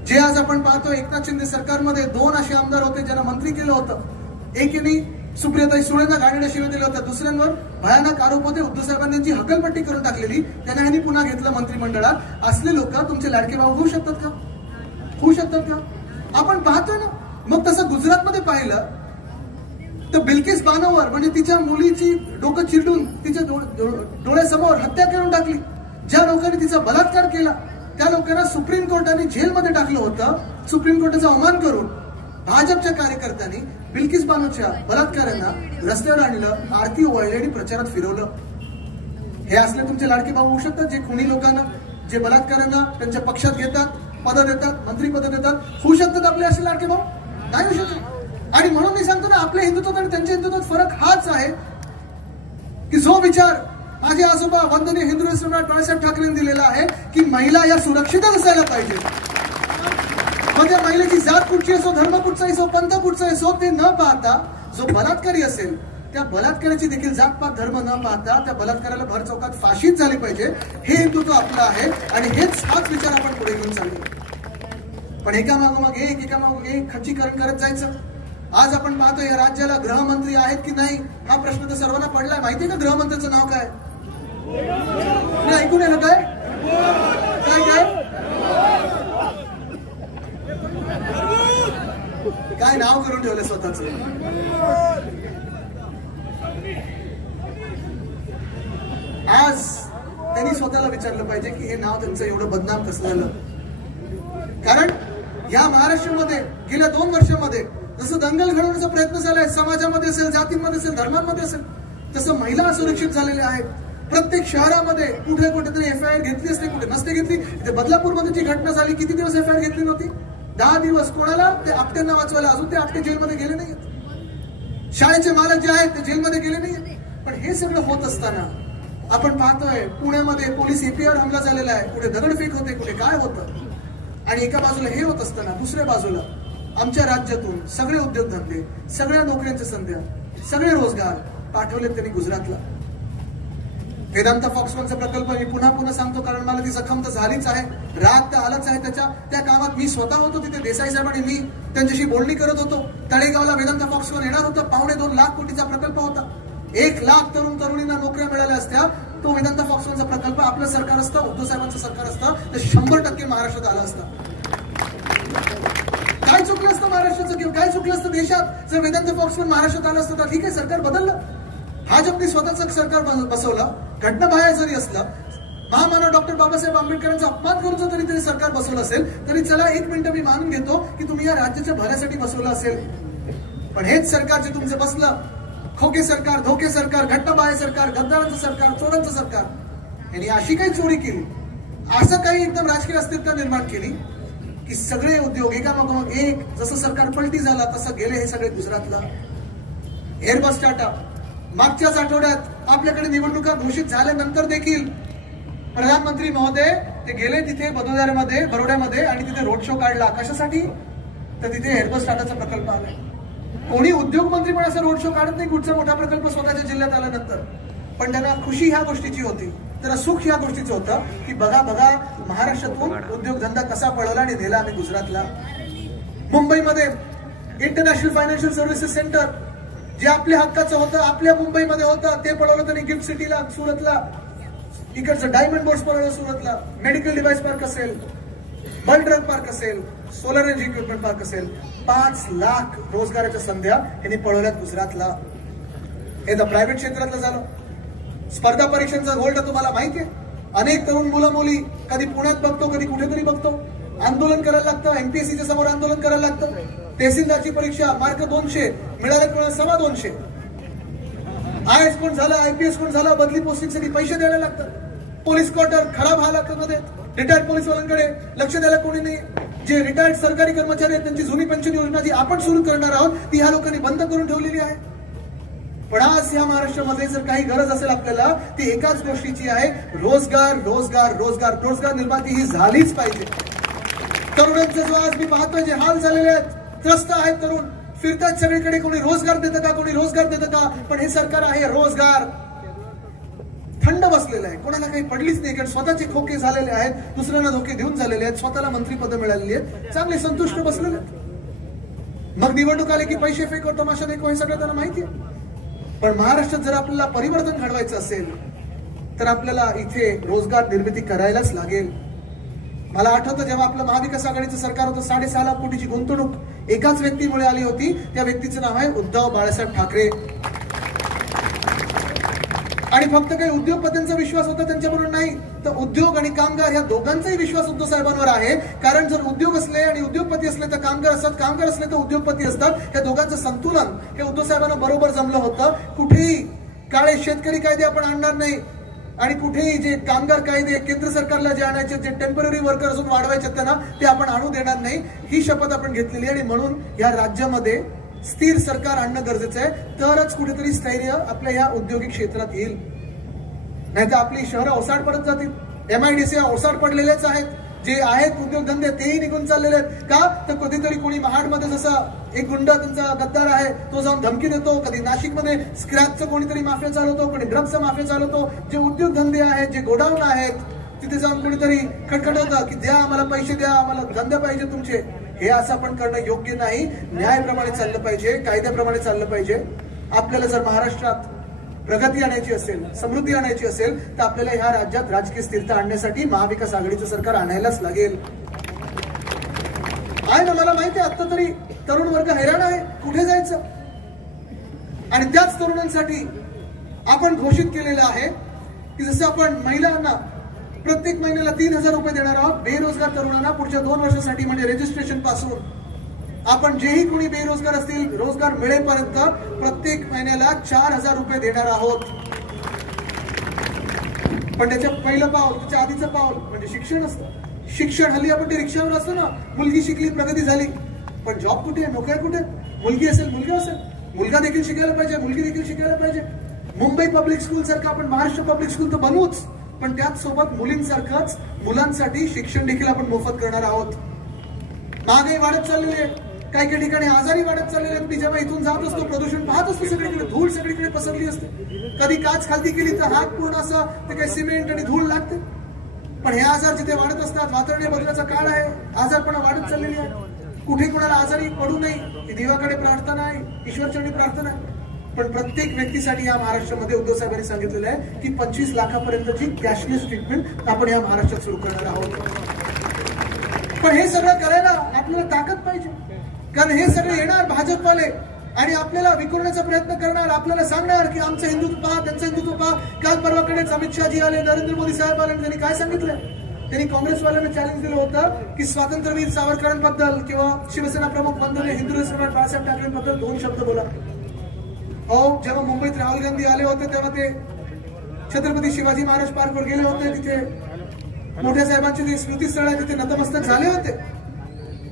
जे आज आपण पाहतो, एकनाथ शिंदे सरकारमध्ये 2 असे आमदार होते ज्यांना मंत्री केलं होतं. एकीने सुप्रियाताई सुळेंना गाडीने शिव्या दिल्या होत्या, दुसऱ्यांवर भयानक आरोप होते, उद्धव साहेबांनी यांची हकलपट्टी करून टाकलेली, त्यांना ह्यांनी पुन्हा घेतलं मंत्रिमंडळात. असले लोक तुमचे लाडके भाऊ होऊ शकतात का? होऊ शकतात का? आपण पाहतोय ना. मग तसं गुजरातमध्ये पाहिलं तर बिल्किस बानोवर म्हणजे तिच्या मुलीची डोकं चिरडून तिच्या डोळ्यासमोर हत्या करून टाकली. ज्या लोकांनी तिचा बलात्कार केला त्या लोकांना सुप्रीम कोर्टाने जेलमध्ये टाकलं होतं. सुप्रीम कोर्टाचा अवमान करून भाजपच्या कार्यकर्त्यांनी बिल्किस बानोच्या बलात्कारांना रस्त्यावर आणलं, आरती ओवाळली आणि प्रचारात फिरवलं. हे असले तुमचे लाडके भाऊ होऊ शकतात, जे खुनी लोकांना, जे बलात्कारांना त्यांच्या पक्षात घेतात, पद देतात, मंत्री पद देतात, होऊ शकतात आपले असे लाडके भाऊ? नाही होऊ शकत. आणि म्हणून मी सांगतो ना, आपल्या हिंदुत्वात आणि त्यांच्या हिंदुत्वात फरक हाच आहे की जो विचार माझे आजोबा वंदनीय हिंदू सम्राट बाळासाहेब ठाकरेंनी दिलेला आहे की महिला या सुरक्षितच असायला पाहिजे. मग त्या महिलेची जात कुठची असो, धर्म कुठचा असो, पंथ कुठचा असो, ते न पाहता जो बलात्कारी असेल त्या बलात्काराची देखील जातपात धर्म न पाहता त्या बलात्काराला भर चौकात फाशीच झाली पाहिजे. हे हिंदुत्व आपलं आहे आणि हाच विचार आपण पुढे घेऊन चाललो. पण एकामागोमाग एक खच्चीकरण करत जायचं. आज आपण पाहतो या राज्याला गृहमंत्री आहेत की नाही हा प्रश्न तर सर्वांना पडलाय. माहितीये का गृहमंत्र्यांचं नाव काय? ऐकून येणं काय काय काय काय नाव करून ठेवलं स्वतःच. आज त्यांनी स्वतःला विचारलं पाहिजे की हे नाव त्यांचं एवढं बदनाम कसं झालं. कारण या महाराष्ट्रामध्ये गेल्या 2 वर्षांमध्ये जसं दंगल घडवण्याचा प्रयत्न झालाय, समाजामध्ये असेल, जातींमध्ये असेल, धर्मांमध्ये असेल, तसं महिला असुरक्षित झालेल्या आहेत. प्रत्येक शहरामध्ये कुठेतरी एफआयआर घेतली असते, कुठे नसते घेतली. ते बदलापूरमध्ये जी घटना झाली, किती दिवस एफआयआर घेतली नव्हती? 10 दिवस. कोणाला? ते आपट्यांना वाचवायला. अजून ते आपटे जेलमध्ये गेले नाहीत. शाळेचे मालक जे आहेत ते जेलमध्ये गेले नाहीत. पण हे सगळं होत असताना आपण पाहतोय पुण्यामध्ये पोलीस एपीआर हमला झालेला आहे. कुठे दगडफेक होते, कुठे काय होतं. आणि एका बाजूला हे होत असताना दुसऱ्या बाजूला आमच्या राज्यातून सगळे उद्योगधंदे, सगळ्या नोकऱ्यांच्या संध्या, सगळे रोजगार पाठवले त्यांनी गुजरातला. वेदांता फॉक्सकॉनचा प्रकल्प मी पुन्हा सांगतो कारण मला ती जखम तर झालीच आहे, राग तर आलाच आहे. त्या कामात मी स्वतः होतो तिथे. देसाई साहेब आणि मी त्यांच्याशी बोलणी करत होतो. तळेगावला वेदांता फॉक्सकॉन येणार होतं. 2.25 लाख कोटीचा प्रकल्प होता. 1 लाख तरुण तरुणींना नोकऱ्या मिळाल्या असत्या. तो वेदांता फॉक्सकॉनचा प्रकल्प आपलं सरकार असतं, उद्धव साहेबांचं सरकार असतं तर 100% महाराष्ट्रात आलं असतं. काय चुकलं असतं महाराष्ट्राचं किंवा काय चुकलं असतं देशात जर वेदांता फॉक्सकॉन महाराष्ट्रात आलं असतं तर ठीक आहे, सरकार बदललं. भाजपने स्वतःचं सरकार बसवलं. घटनाबाह्य जरी असलं, महामानव डॉक्टर बाबासाहेब आंबेडकरांचा अपमान करून जरी तरी सरकार बसवलं असेल तरी चला 1 मिनिट मी मानून घेतो की तुम्ही या राज्याच्या भल्यासाठी बसवलं असेल. पण हेच सरकार जे तुमचं बसलं, खोके सरकार, धोके सरकार, घटनाबाह्य सरकार, गद्दारांचं सरकार, चोरांचं सरकार, यांनी अशी काही चोरी केली, असं काही एकदम राजकीय अस्थिरता निर्माण केली की सगळे उद्योग एकामागोमाग एक, जसं सरकार पलटी झाला तसं गेले हे सगळे गुजरातला. एअरबस टाटा मागच्याच आठवड्यात आपल्याकडे निवडणुका घोषित झाल्यानंतर देखील प्रधानमंत्री महोदय ते गेले तिथे बरोड्यामध्ये आणि तिथे रोड शो काढला. कशासाठी? तर तिथे एअरबस टाटाचा प्रकल्प आलाय. कोणी उद्योग मंत्री पण असा रोड शो काढत नाही कुठचा मोठा प्रकल्प स्वतःच्या जिल्ह्यात आल्यानंतर. पण त्यांना खुशी ह्या गोष्टीची होती, त्यांना सुख ह्या गोष्टीचं होतं की बघा महाराष्ट्रातून उद्योगधंदा कसा पळवला आणि नेला आम्ही गुजरातला. मुंबईमध्ये इंटरनॅशनल फायनान्शियल सर्व्हिसेस सेंटर जे आपल्या हक्काचं होतं, आपल्या मुंबईमध्ये होतं, ते पळवलं त्यांनी गिफ्ट सिटीला सुरतला. इकडचं डायमंड बोर्ड्स पळवलं सुरतला. मेडिकल डिव्हाइस पार्क असेल, बल्क ड्रग पार्क असेल, सोलर एनर्जी इक्विपमेंट पार्क असेल, 5 लाख रोजगाराच्या संध्या यांनी पळवल्यात गुजरातला. हे तर प्रायव्हेट क्षेत्रातलं झालं. स्पर्धा परीक्षांचा गोल्ड तुम्हाला माहिती आहे. अनेक तरुण मुलं मुली कधी पुण्यात बघतो, कधी कुठेतरी बघतो, आंदोलन करायला लागतं, एमपीएससीच्या समोर आंदोलन करायला लागतं. तहसीलदारची परीक्षा मार्क 200 मिळाले, कोणाला 250. आयएस कोण झालं, आयपीएस कोण झालं, बदली पोस्टिंगसाठी पैसे द्यायला लागतात. पोलीस क्वार्टर खराब हालामध्ये, रिटायर्ड पोलीसवाल्यांकडे लक्ष द्यायला कोणी नाही. जे रिटायर्ड सरकारी कर्मचारी आहेत त्यांची जुनी पेन्शन योजना जी आपण सुरू करणार आहोत ती ह्या लोकांनी बंद करून ठेवलेली आहे. पण आज या महाराष्ट्रामध्ये जर काही गरज असेल आपल्याला ती एकाच गोष्टीची आहे, रोजगार रोजगार रोजगार रोजगार निर्मिती ही झालीच पाहिजे. तरुणांचे जो आज मी पाहतोय जे हाल झालेले आहेत, त्रस्त आहेत तरुण, फिरतात सगळीकडे. कोणी रोजगार देतं का, कोणी रोजगार देतं का. पण हे सरकार आहे रोजगार थंड बसलेलं आहे, कोणाला काही पडलीच नाही. कारण स्वतःचे खोके झालेले आहेत, दुसऱ्यांना धोके देऊन झालेले आहेत, स्वतःला मंत्रीपद मिळालेली आहेत, चांगले संतुष्ट बसलेले आहेत. मग निवडणूक आले की पैसे फेको, तमाशा देखो, हे सगळं त्यांना माहिती आहे. पण महाराष्ट्रात जर आपल्याला परिवर्तन घडवायचं असेल तर आपल्याला इथे रोजगार निर्मिती करायलाच लागेल. मला आठवतं जेव्हा आपलं महाविकास आघाडीचं सरकार होतं, 6.5 लाख कोटीची गुंतवणूक एकाच व्यक्तीमुळे आली होती. त्या व्यक्तीचं नाव आहे उद्धव बाळासाहेब ठाकरे. आणि फक्त काही उद्योगपतींचा विश्वास होता त्यांच्याबरोबर नाही, तर उद्योग आणि कामगार या दोघांचाही विश्वास उद्धव साहेबांवर आहे. कारण जर उद्योग असले आणि उद्योगपती असले तर कामगार असतात, कामगार असले तर उद्योगपती असतात. या दोघांचं संतुलन हे उद्धव साहेबांना बरोबर जमलं होतं. कुठेही काळे शेतकरी कायदे आपण आणणार नाही आणि कुठेही जे कामगार कायदे केंद्र सरकारला जे आणायचे, जे टेम्पररी वर्कर अजून वाढवायचे त्यांना, ते आपण आणू देणार नाही. ही शपथ आपण घेतलेली आणि म्हणून या राज्यामध्ये स्थिर सरकार आणणं गरजेचं आहे, तरच कुठेतरी स्थैर्य आपल्या या औद्योगिक क्षेत्रात येईल. नाहीतर आपली शहरं ओसाड पडत जातील. MIDC ओसाड पडलेलेच आहेत. जे आहेत उद्योगधंदे तेही निघून चाललेले आहेत. का तर कधीतरी कोणी महाडमध्ये जसा एक गुंड त्यांचा गद्दार आहे तो जाऊन धमकी देतो, कधी नाशिकमध्ये स्क्रॅपचं कोणीतरी माफिया चालवतो, कोणी ड्रग्सचा माफिया चालवतो. जे उद्योगधंदे आहेत, जे गोडाऊन आहेत, तिथे जाऊन कोणीतरी खटखटवतं की द्या आम्हाला पैसे द्या, आम्हाला धंदे पाहिजे तुमचे. हे असं आपण करणं योग्य नाही. न्यायाप्रमाणे चाललं पाहिजे, कायद्याप्रमाणे चाललं पाहिजे. आपल्याला जर महाराष्ट्रात प्रगती आणायची असेल, समृद्धी आणायची असेल तर आपल्याला ह्या राज्यात राजकीय स्थिरता आणण्यासाठी महाविकास आघाडीचं सरकार आणायलाच लागेल. आहे ना, मला माहिती आहे आता तरी तरुण वर्ग हैराण आहे, कुठे जायचं. आणि त्याच तरुणांसाठी आपण घोषित केलेलं आहे की जसं आपण महिलांना प्रत्येक महिन्याला 3,000 रुपये देणार आहोत, बेरोजगार तरुणांना पुढच्या 2 वर्षासाठी म्हणजे रजिस्ट्रेशन पासून आपण जेही कोणी बेरोजगार असतील रोजगार मिळेपर्यंत प्रत्येक महिन्याला 4,000 रुपये देणार आहोत. पण त्याच्या पहिलं पाऊल, त्याच्या आधीचं पाऊल म्हणजे शिक्षण असतं. शिक्षण हल्ली आपण ते रिक्षावर असतो ना, मुलगी शिकली प्रगती झाली, पण जॉब कुठे आहे, नोकऱ्या कुठे. मुलगी असेल मुलगा असेल, मुलगा देखील शिकायला पाहिजे, मुलगी देखील शिकायला पाहिजे. मुंबई पब्लिक स्कूल सारखं आपण महाराष्ट्र पब्लिक स्कूल तर बनवूच, पण त्याच सोबत मुलींसारखंच मुलांसाठी शिक्षण देखील आपण मोफत करणार आहोत. महागाई वाढत चाललेली आहे, काही काही ठिकाणी आजारी वाढत चाललेले आहेत. मी जेव्हा इथून जात असतो प्रदूषण पाहत असतो, सगळीकडे धूळ सगळीकडे पसरली असते. कधी काच खालती केली तर हात पूर्ण असा ते काही सिमेंट आणि धूळ लागते. पण हे आजार जिथे वाढत असतात, वातावरण बदलाचा काळ आहे, आजारपणा वाढत चाललेली आहे. कुठे कोणाला आजारी पडू नये ही देवाकडे प्रार्थना आहे, ईश्वरचरणी प्रार्थना आहे. पण प्रत्येक व्यक्तीसाठी या महाराष्ट्रामध्ये उद्धव साहेबांनी सांगितलेलं आहे की 25 लाखापर्यंतची कॅशलेस ट्रीटमेंट आपण या महाराष्ट्रात सुरू करणार आहोत. पण हे सगळं करायला आपल्याला ताकद पाहिजे, कारण हे सगळे येणार भाजपवाले आणि आपल्याला विखुरण्याचा प्रयत्न करणार, आपल्याला सांगणार की आमचं हिंदुत्व पहा, त्यांचं हिंदुत्व पहा. काल परवाकडेच अमित शहाजी आले, नरेंद्र मोदी साहेब आले, त्यांनी काय सांगितलं, त्यांनी काँग्रेसवाल्यांना चॅलेंज दिलं होतं की स्वातंत्र्यवीर सावरकरांबद्दल किंवा शिवसेना प्रमुख वंदनीय हिंदू सम्राट बाळासाहेब ठाकरेंबद्दल 2 शब्द बोला. हो, जेव्हा मुंबईत राहुल गांधी आले होते तेव्हा ते छत्रपती शिवाजी महाराज पार्कवर गेले होते, तिथे मोठ्या साहेबांचे जे स्मृतीस्थळ आहे तिथे नतमस्तक झाले होते.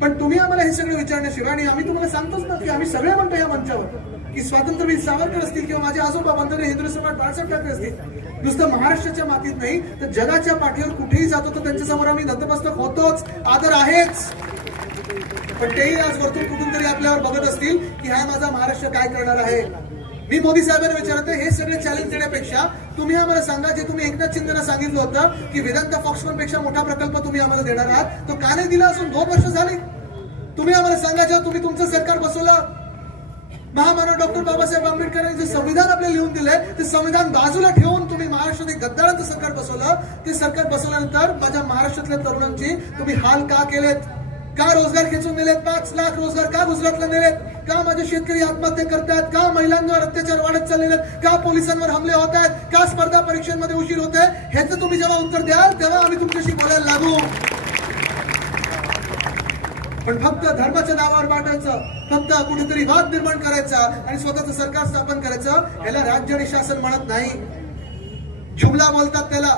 पण तुम्ही आम्हाला हे सगळं विचारण्याशिवाय, आणि आम्ही तुम्हाला सांगतोच ना की आम्ही सगळे म्हणतो या मंचावर की स्वातंत्र्यवीर सावरकर असतील किंवा माझे आजोबा वंदनीय हिंदू सम्राट बाळासाहेब ठाकरे असतील, नुसतं महाराष्ट्राच्या मातीत नाही तर जगाच्या पाठीवर कुठेही जातो तर त्यांच्यासमोर आम्ही नतमस्तक होतोच, आदर आहेच. पण तेही आज वरतून कुठून तरी आपल्यावर बघत असतील की हा माझा महाराष्ट्र काय करणार आहे. मी मोदी साहेबांना विचारते, हे सगळे चॅलेंज देण्यापेक्षा तुम्ही आम्हाला सांगा, जे तुम्ही एकनाथ शिंदेना सांगितलं होतं की वेदांता फॉक्सकॉन पेक्षा मोठा प्रकल्प तुम्ही आम्हाला देणार आहात, तो का नाही दिला. असून 2 वर्ष झाली. तुम्ही आम्हाला सांगा, जेव्हा तुम्ही तुमचं सरकार बसवलं, महामानव डॉक्टर बाबासाहेब आंबेडकरांनी जे संविधान आपल्याला लिहून दिलंय ते संविधान बाजूला ठेवून तुम्ही महाराष्ट्रात एक गद्दारांचं सरकार बसवलं. ते सरकार बसवल्यानंतर माझ्या महाराष्ट्रातल्या तरुणांची तुम्ही हाल का केलेत, का रोजगार खेचून नेलेत, 5 लाख रोजगार का गुजरातला नेलेत, का माझे शेतकरी आत्महत्या करतात, का महिलांवर अत्याचार वाढत चाललेले आहेत, का पोलिसांवर हमले होत आहेत, का स्पर्धा परीक्षांमध्ये उशीर होत आहे. ह्याचं तुम्ही जेव्हा उत्तर द्याल तेव्हा आम्ही तुमच्याशी बोलायला लागू. पण फक्त धर्माच्या नावावर वाटायचं, फक्त कुठेतरी वाद निर्माण करायचा आणि स्वतःचं सरकार स्थापन करायचं, याला राज्य आणि शासन म्हणत नाही. जुमला बोलतात त्याला,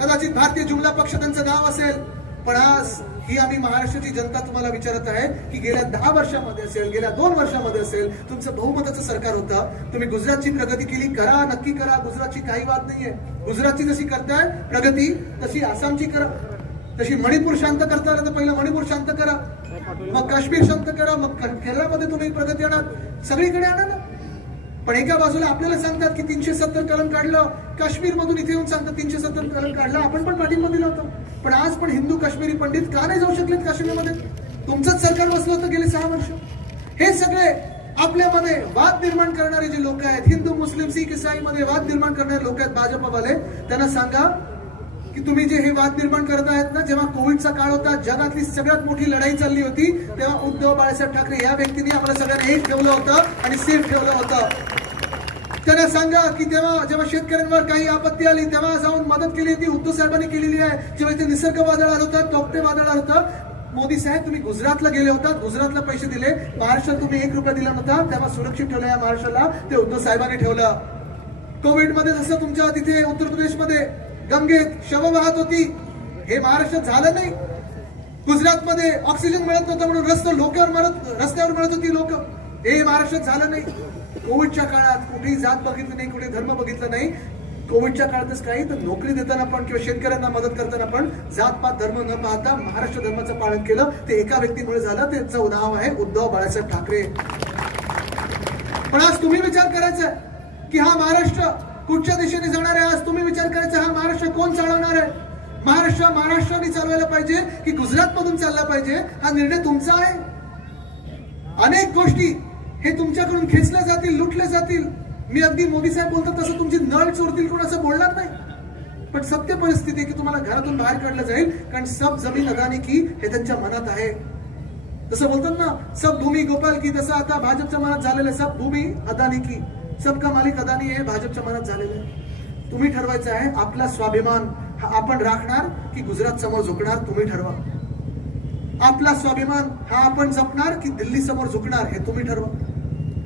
कदाचित भारतीय जुमला पक्ष त्यांचं नाव असेल. पण आज ही आम्ही महाराष्ट्राची जनता तुम्हाला विचारत आहे की गेल्या 10 वर्षामध्ये असेल, गेल्या 2 वर्षामध्ये असेल, तुमचं बहुमताचं सरकार होतं. तुम्ही गुजरातची प्रगती केली, करा, नक्की करा. गुजरातची काही वाद नाहीये. गुजरातची जशी करताय प्रगती तशी आसामची करा, तशी मणिपूर शांत करता आलं तर पहिलं मणिपूर शांत करा, मग काश्मीर शांत करा, मग केरळमध्ये तुम्ही प्रगती आणा, सगळीकडे आणा ना. पण एका बाजूला आपल्याला सांगतात की 370 कलम काढलं, काश्मीर मधून इथे येऊन सांगतात 370 कलम काढलं. आपण पण पाठिंबा दिला होता. पण आज पण हिंदू काश्मीरी पंडित का नाही जाऊ शकलेत काश्मीरमध्ये. तुमचंच सरकार बसलं होतं गेले 6 वर्ष. हे सगळे आपल्यामध्ये वाद निर्माण करणारे जे लोक आहेत, हिंदू मुस्लिम शीख ईसाई मध्ये वाद निर्माण करणारे लोक आहेत भाजपवाले, त्यांना सांगा की तुम्ही जे हे वाद निर्माण करत आहेत ना, जेव्हा कोविडचा काळ होता, जगातली सगळ्यात मोठी लढाई चालली होती, तेव्हा उद्धव बाळासाहेब ठाकरे या व्यक्तीने आम्हाला सगळ्यांना एक ठेवलं होतं आणि सेफ ठेवलं होतं. त्यांना सांगा की तेव्हा जेव्हा शेतकऱ्यांवर काही आपत्ती आली तेव्हा जाऊन मदत केली ती उद्धव साहेबांनी केलेली आहे. जेव्हा इथे निसर्ग वादळ आलं होतं, तोक्ते वादळ आलं होतं, मोदी साहेब तुम्ही गुजरातला गेले होता, गुजरातला पैसे दिले, महाराष्ट्रात तुम्ही 1 रुपया दिला नव्हता, तेव्हा सुरक्षित ठेवलं या महाराष्ट्राला, ते उद्धव साहेबांनी ठेवलं. कोविडमध्ये जसं तुमच्या तिथे उत्तर प्रदेशमध्ये गंगेत शव वाहत होती, हे महाराष्ट्रात झालं नाही. गुजरातमध्ये ऑक्सिजन मिळत नव्हतं म्हणून रस्त्यावर मिळत होती लोक, हे महाराष्ट्रात झालं नाही. कोविडच्या काळात कुठेही जात बघितलं नाही, कुठे धर्म बघितलं नाही. कोविडच्या काळातच काही तर नोकरी देताना पण किंवा शेतकऱ्यांना मदत करताना पण जातपात धर्म न पाहता महाराष्ट्र धर्माचं पालन केलं. ते एका व्यक्तीमुळे झालं, त्याचं नाव आहे उद्धव बाळासाहेब ठाकरे. पण आज तुम्ही विचार करायचा की हा महाराष्ट्र कुठच्या दिशेने जाणार आहे. आज तुम्ही विचार करायचा हा महाराष्ट्र कोण चालवणार आहे. महाराष्ट्राने चालवायला पाहिजे की गुजरात मधून चालला पाहिजे, हा निर्णय तुमचा आहे. अनेक गोष्टी हे तुमच्याकडून खेचल्या जातील, लुटल्या जातील. मी अगदी मोदी साहेब बोलतात तसं तुमची नळ चोरतील कोण असं बोलणार नाही. पण सत्य परिस्थिती आहे की तुम्हाला घरातून बाहेर काढलं जाईल, कारण सब जमीन अदानी की हे त्यांच्या मनात आहे. तसं बोलतात ना, सब भूमी गोपाल की, तसं आता भाजपच्या मनात झालेलं आहे. सब भूमी अदानी की, सबका मालिक अदानी हे भाजपच्या मनात झालेलं आहे. तुम्ही ठरवायचं आहे आपला स्वाभिमान हा आपण राखणार की गुजरात समोर झुकणार, तुम्ही ठरवा. आपला स्वाभिमान हा आपण जपणार की दिल्ली समोर झुकणार, हे तुम्ही ठरवा.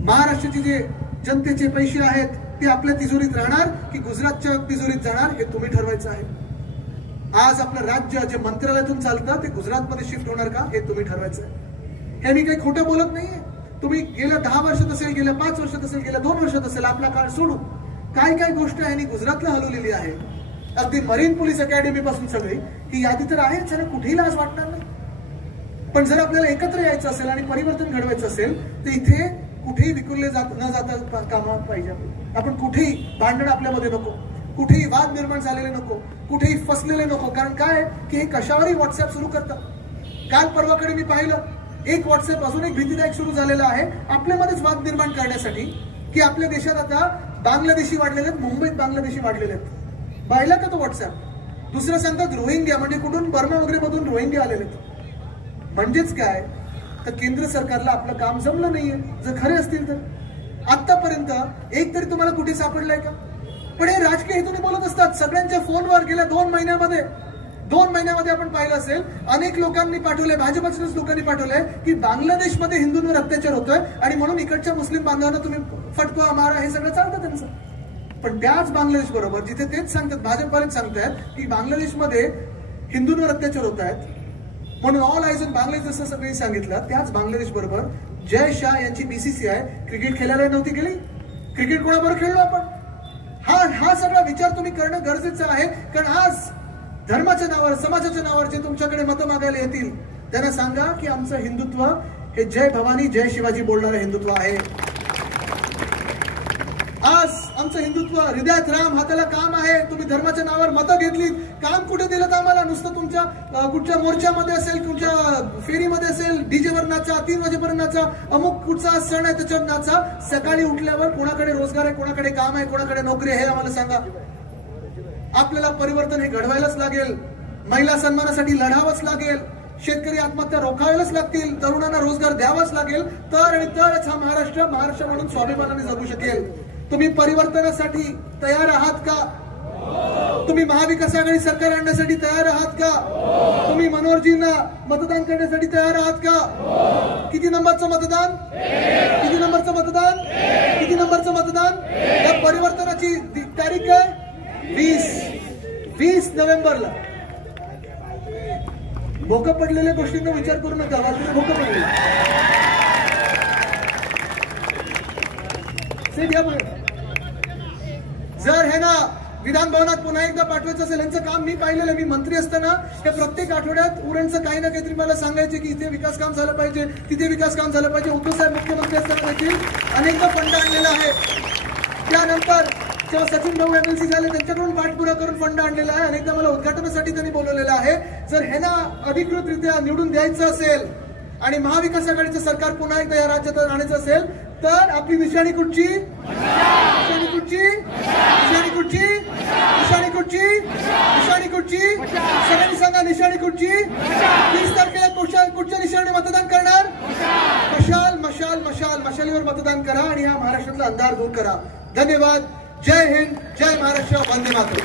महाराष्ट्राचे जे जनतेचे पैसे आहेत ते आपल्या तिजोरीत राहणार की गुजरातच्या तिजोरीत जाणार, हे तुम्ही ठरवायचं आहे. आज आपलं राज्य जे मंत्रालयातून चालतं ते गुजरातमध्ये शिफ्ट होणार का, हे तुम्ही ठरवायचं आहे. हे मी काही खोटं बोलत नाहीये. तुम्ही गेल्या 10 वर्षात असेल, गेल्या 5 वर्षात असेल, गेल्या 2 वर्षात असेल, आपला काळ सोडून काय काय गोष्ट आहे गुजरातला हलवलेली आहे. अगदी मरीन पोलीस अकॅडमी पासून सगळी ही यादी तर आहेच, कुठेही लाज वाटणार नाही. पण जर आपल्याला एकत्र यायचं असेल आणि परिवर्तन घडवायचं असेल तर इथे कुठेही विखुरले न जाता कामा पाहिजे. आपण कुठेही भांडण आपल्यामध्ये नको, कुठेही वाद निर्माण झालेले नको, कुठेही फसलेले नको. कारण काय की हे कशावरही व्हॉट्सअप सुरू करतात. काल परवाकडे मी पाहिलं एक व्हॉट्सअप अजून एक भीतीदायक सुरू झालेला आहे आपल्यामध्येच वाद निर्माण करण्यासाठी, की आपल्या देशात आता बांगलादेशी वाढलेले आहेत, मुंबईत बांगलादेशी वाढलेले आहेत. पाहिला का तो व्हॉट्सअप. दुसरं सांगतात रोहिंग्या, म्हणजे कुठून बर्मा वगैरे मधून रोहिंग्या आलेले आहेत. म्हणजेच काय तर केंद्र सरकारला आपलं काम जमलं नाहीये. जर खरे असतील तर आतापर्यंत एक तरी तुम्हाला कुठे सापडलाय का. पण हे राजकीय हेतूने बोलत असतात. सगळ्यांच्या फोनवर गेल्या 2 महिन्यामध्ये आपण पाहिलं असेल अनेक लोकांनी पाठवले, भाजपच्याच लोकांनी पाठवले की बांगलादेशमध्ये हिंदूंवर अत्याचार होतोय आणि म्हणून इकडच्या मुस्लिम बांधवांना तुम्ही फटका मारा, हे सगळं चालतं त्यांचं. पण त्याच बांगलादेश बरोबर जिथे तेच सांगतात, भाजपवालेच सांगतात की बांगलादेशमध्ये हिंदूंवर अत्याचार होत आहेत म्हणून ऑल आयज ऑन बांगलादेश असं सगळी सांगितलं. त्याच बांगलादेश बरोबर जय शाह यांची BCCI क्रिकेट खेळायला नव्हती गेली. क्रिकेट कोणाबरोबर खेळलो आपण. हा सगळा विचार तुम्ही करणं गरजेचं आहे. कारण आज धर्माच्या नावावर, समाजाच्या नावावर जे तुमच्याकडे मतं मागायला येतील त्यांना सांगा की आमचं हिंदुत्व हे जय भवानी जय शिवाजी बोलणारं हिंदुत्व आहे. आज आमचं हिंदुत्व हृदयात राम, हाताला काम आहे. तुम्ही धर्माच्या नावावर मतं घेतली, काम कुठे दिलं आम्हाला. नुसतं तुमच्या कुठच्या मोर्चामध्ये असेल, कुठच्या फेरीमध्ये असेल, डीजेवर नाचा, 3 वाजेपर्यंत नाचा, अमुक कुठचा सण आहे त्याच्यावर नाचा. सकाळी उठल्यावर कोणाकडे रोजगार आहे, कोणाकडे काम आहे, कोणाकडे नोकरी आहे, हे आम्हाला सांगा. आपल्याला परिवर्तन हे घडवायलाच लागेल. महिला सन्मानासाठी लढावंच लागेल. शेतकरी आत्महत्या रोखायलाच लागतील. तरुणांना रोजगार द्यावाच लागेल. तरच हा महाराष्ट्र म्हणून स्वाभिमानाने जगू शकेल. तुम्ही परिवर्तनासाठी तयार आहात का. तुम्ही महाविकास आघाडी सरकार आणण्यासाठी तयार आहात का. तुम्ही मनोहरजींना मतदान करण्यासाठी तयार आहात का. किती नंबरचं मतदान, किती नंबरचं मतदान, किती नंबरचं मतदान. या परिवर्तनाची तारीख आहे 20 नोव्हेंबरला. भोकं पडलेल्या गोष्टींचा विचार करू नका. भोकं पडले जर हे ना विधान भवनात पुन्हा एकदा पाठवायचं असेल, यांचं काम मी पाहिलेलं. मी मंत्री असताना हे प्रत्येक आठवड्यात उरणचं काही ना काहीतरी मला सांगायचे की इथे विकास काम झालं पाहिजे, तिथे विकास काम झालं पाहिजे. उद्धव साहेब मुख्यमंत्री असताना देखील अनेकदा फंड आणलेला आहे. त्यानंतर जेव्हा सचिन भाऊ MLC झाले त्यांच्याकडून पाठपुरा करून फंड आणलेला आहे. अनेकदा मला उद्घाटनासाठी त्यांनी बोलवलेलं आहे. जर हे ना अधिकृतरित्या निवडून द्यायचं असेल आणि महाविकास आघाडीचं सरकार पुन्हा एकदा या राज्यात आणायचं असेल तर आपली निशाणी कुठची, निशाणी कुठची, निशाणी कुठची, निशाणी कुठची, निशाणी कुठची. सगळ्यांनी सांगा निशाणी कुठची. 30 तारखेला कुठच्या निशाणी मतदान करणार. मशाल मशाल मशाल मशालीवर मतदान करा आणि हा महाराष्ट्रातला अंधार दूर करा. धन्यवाद. जय हिंद, जय महाराष्ट्र, वंदे मातरम.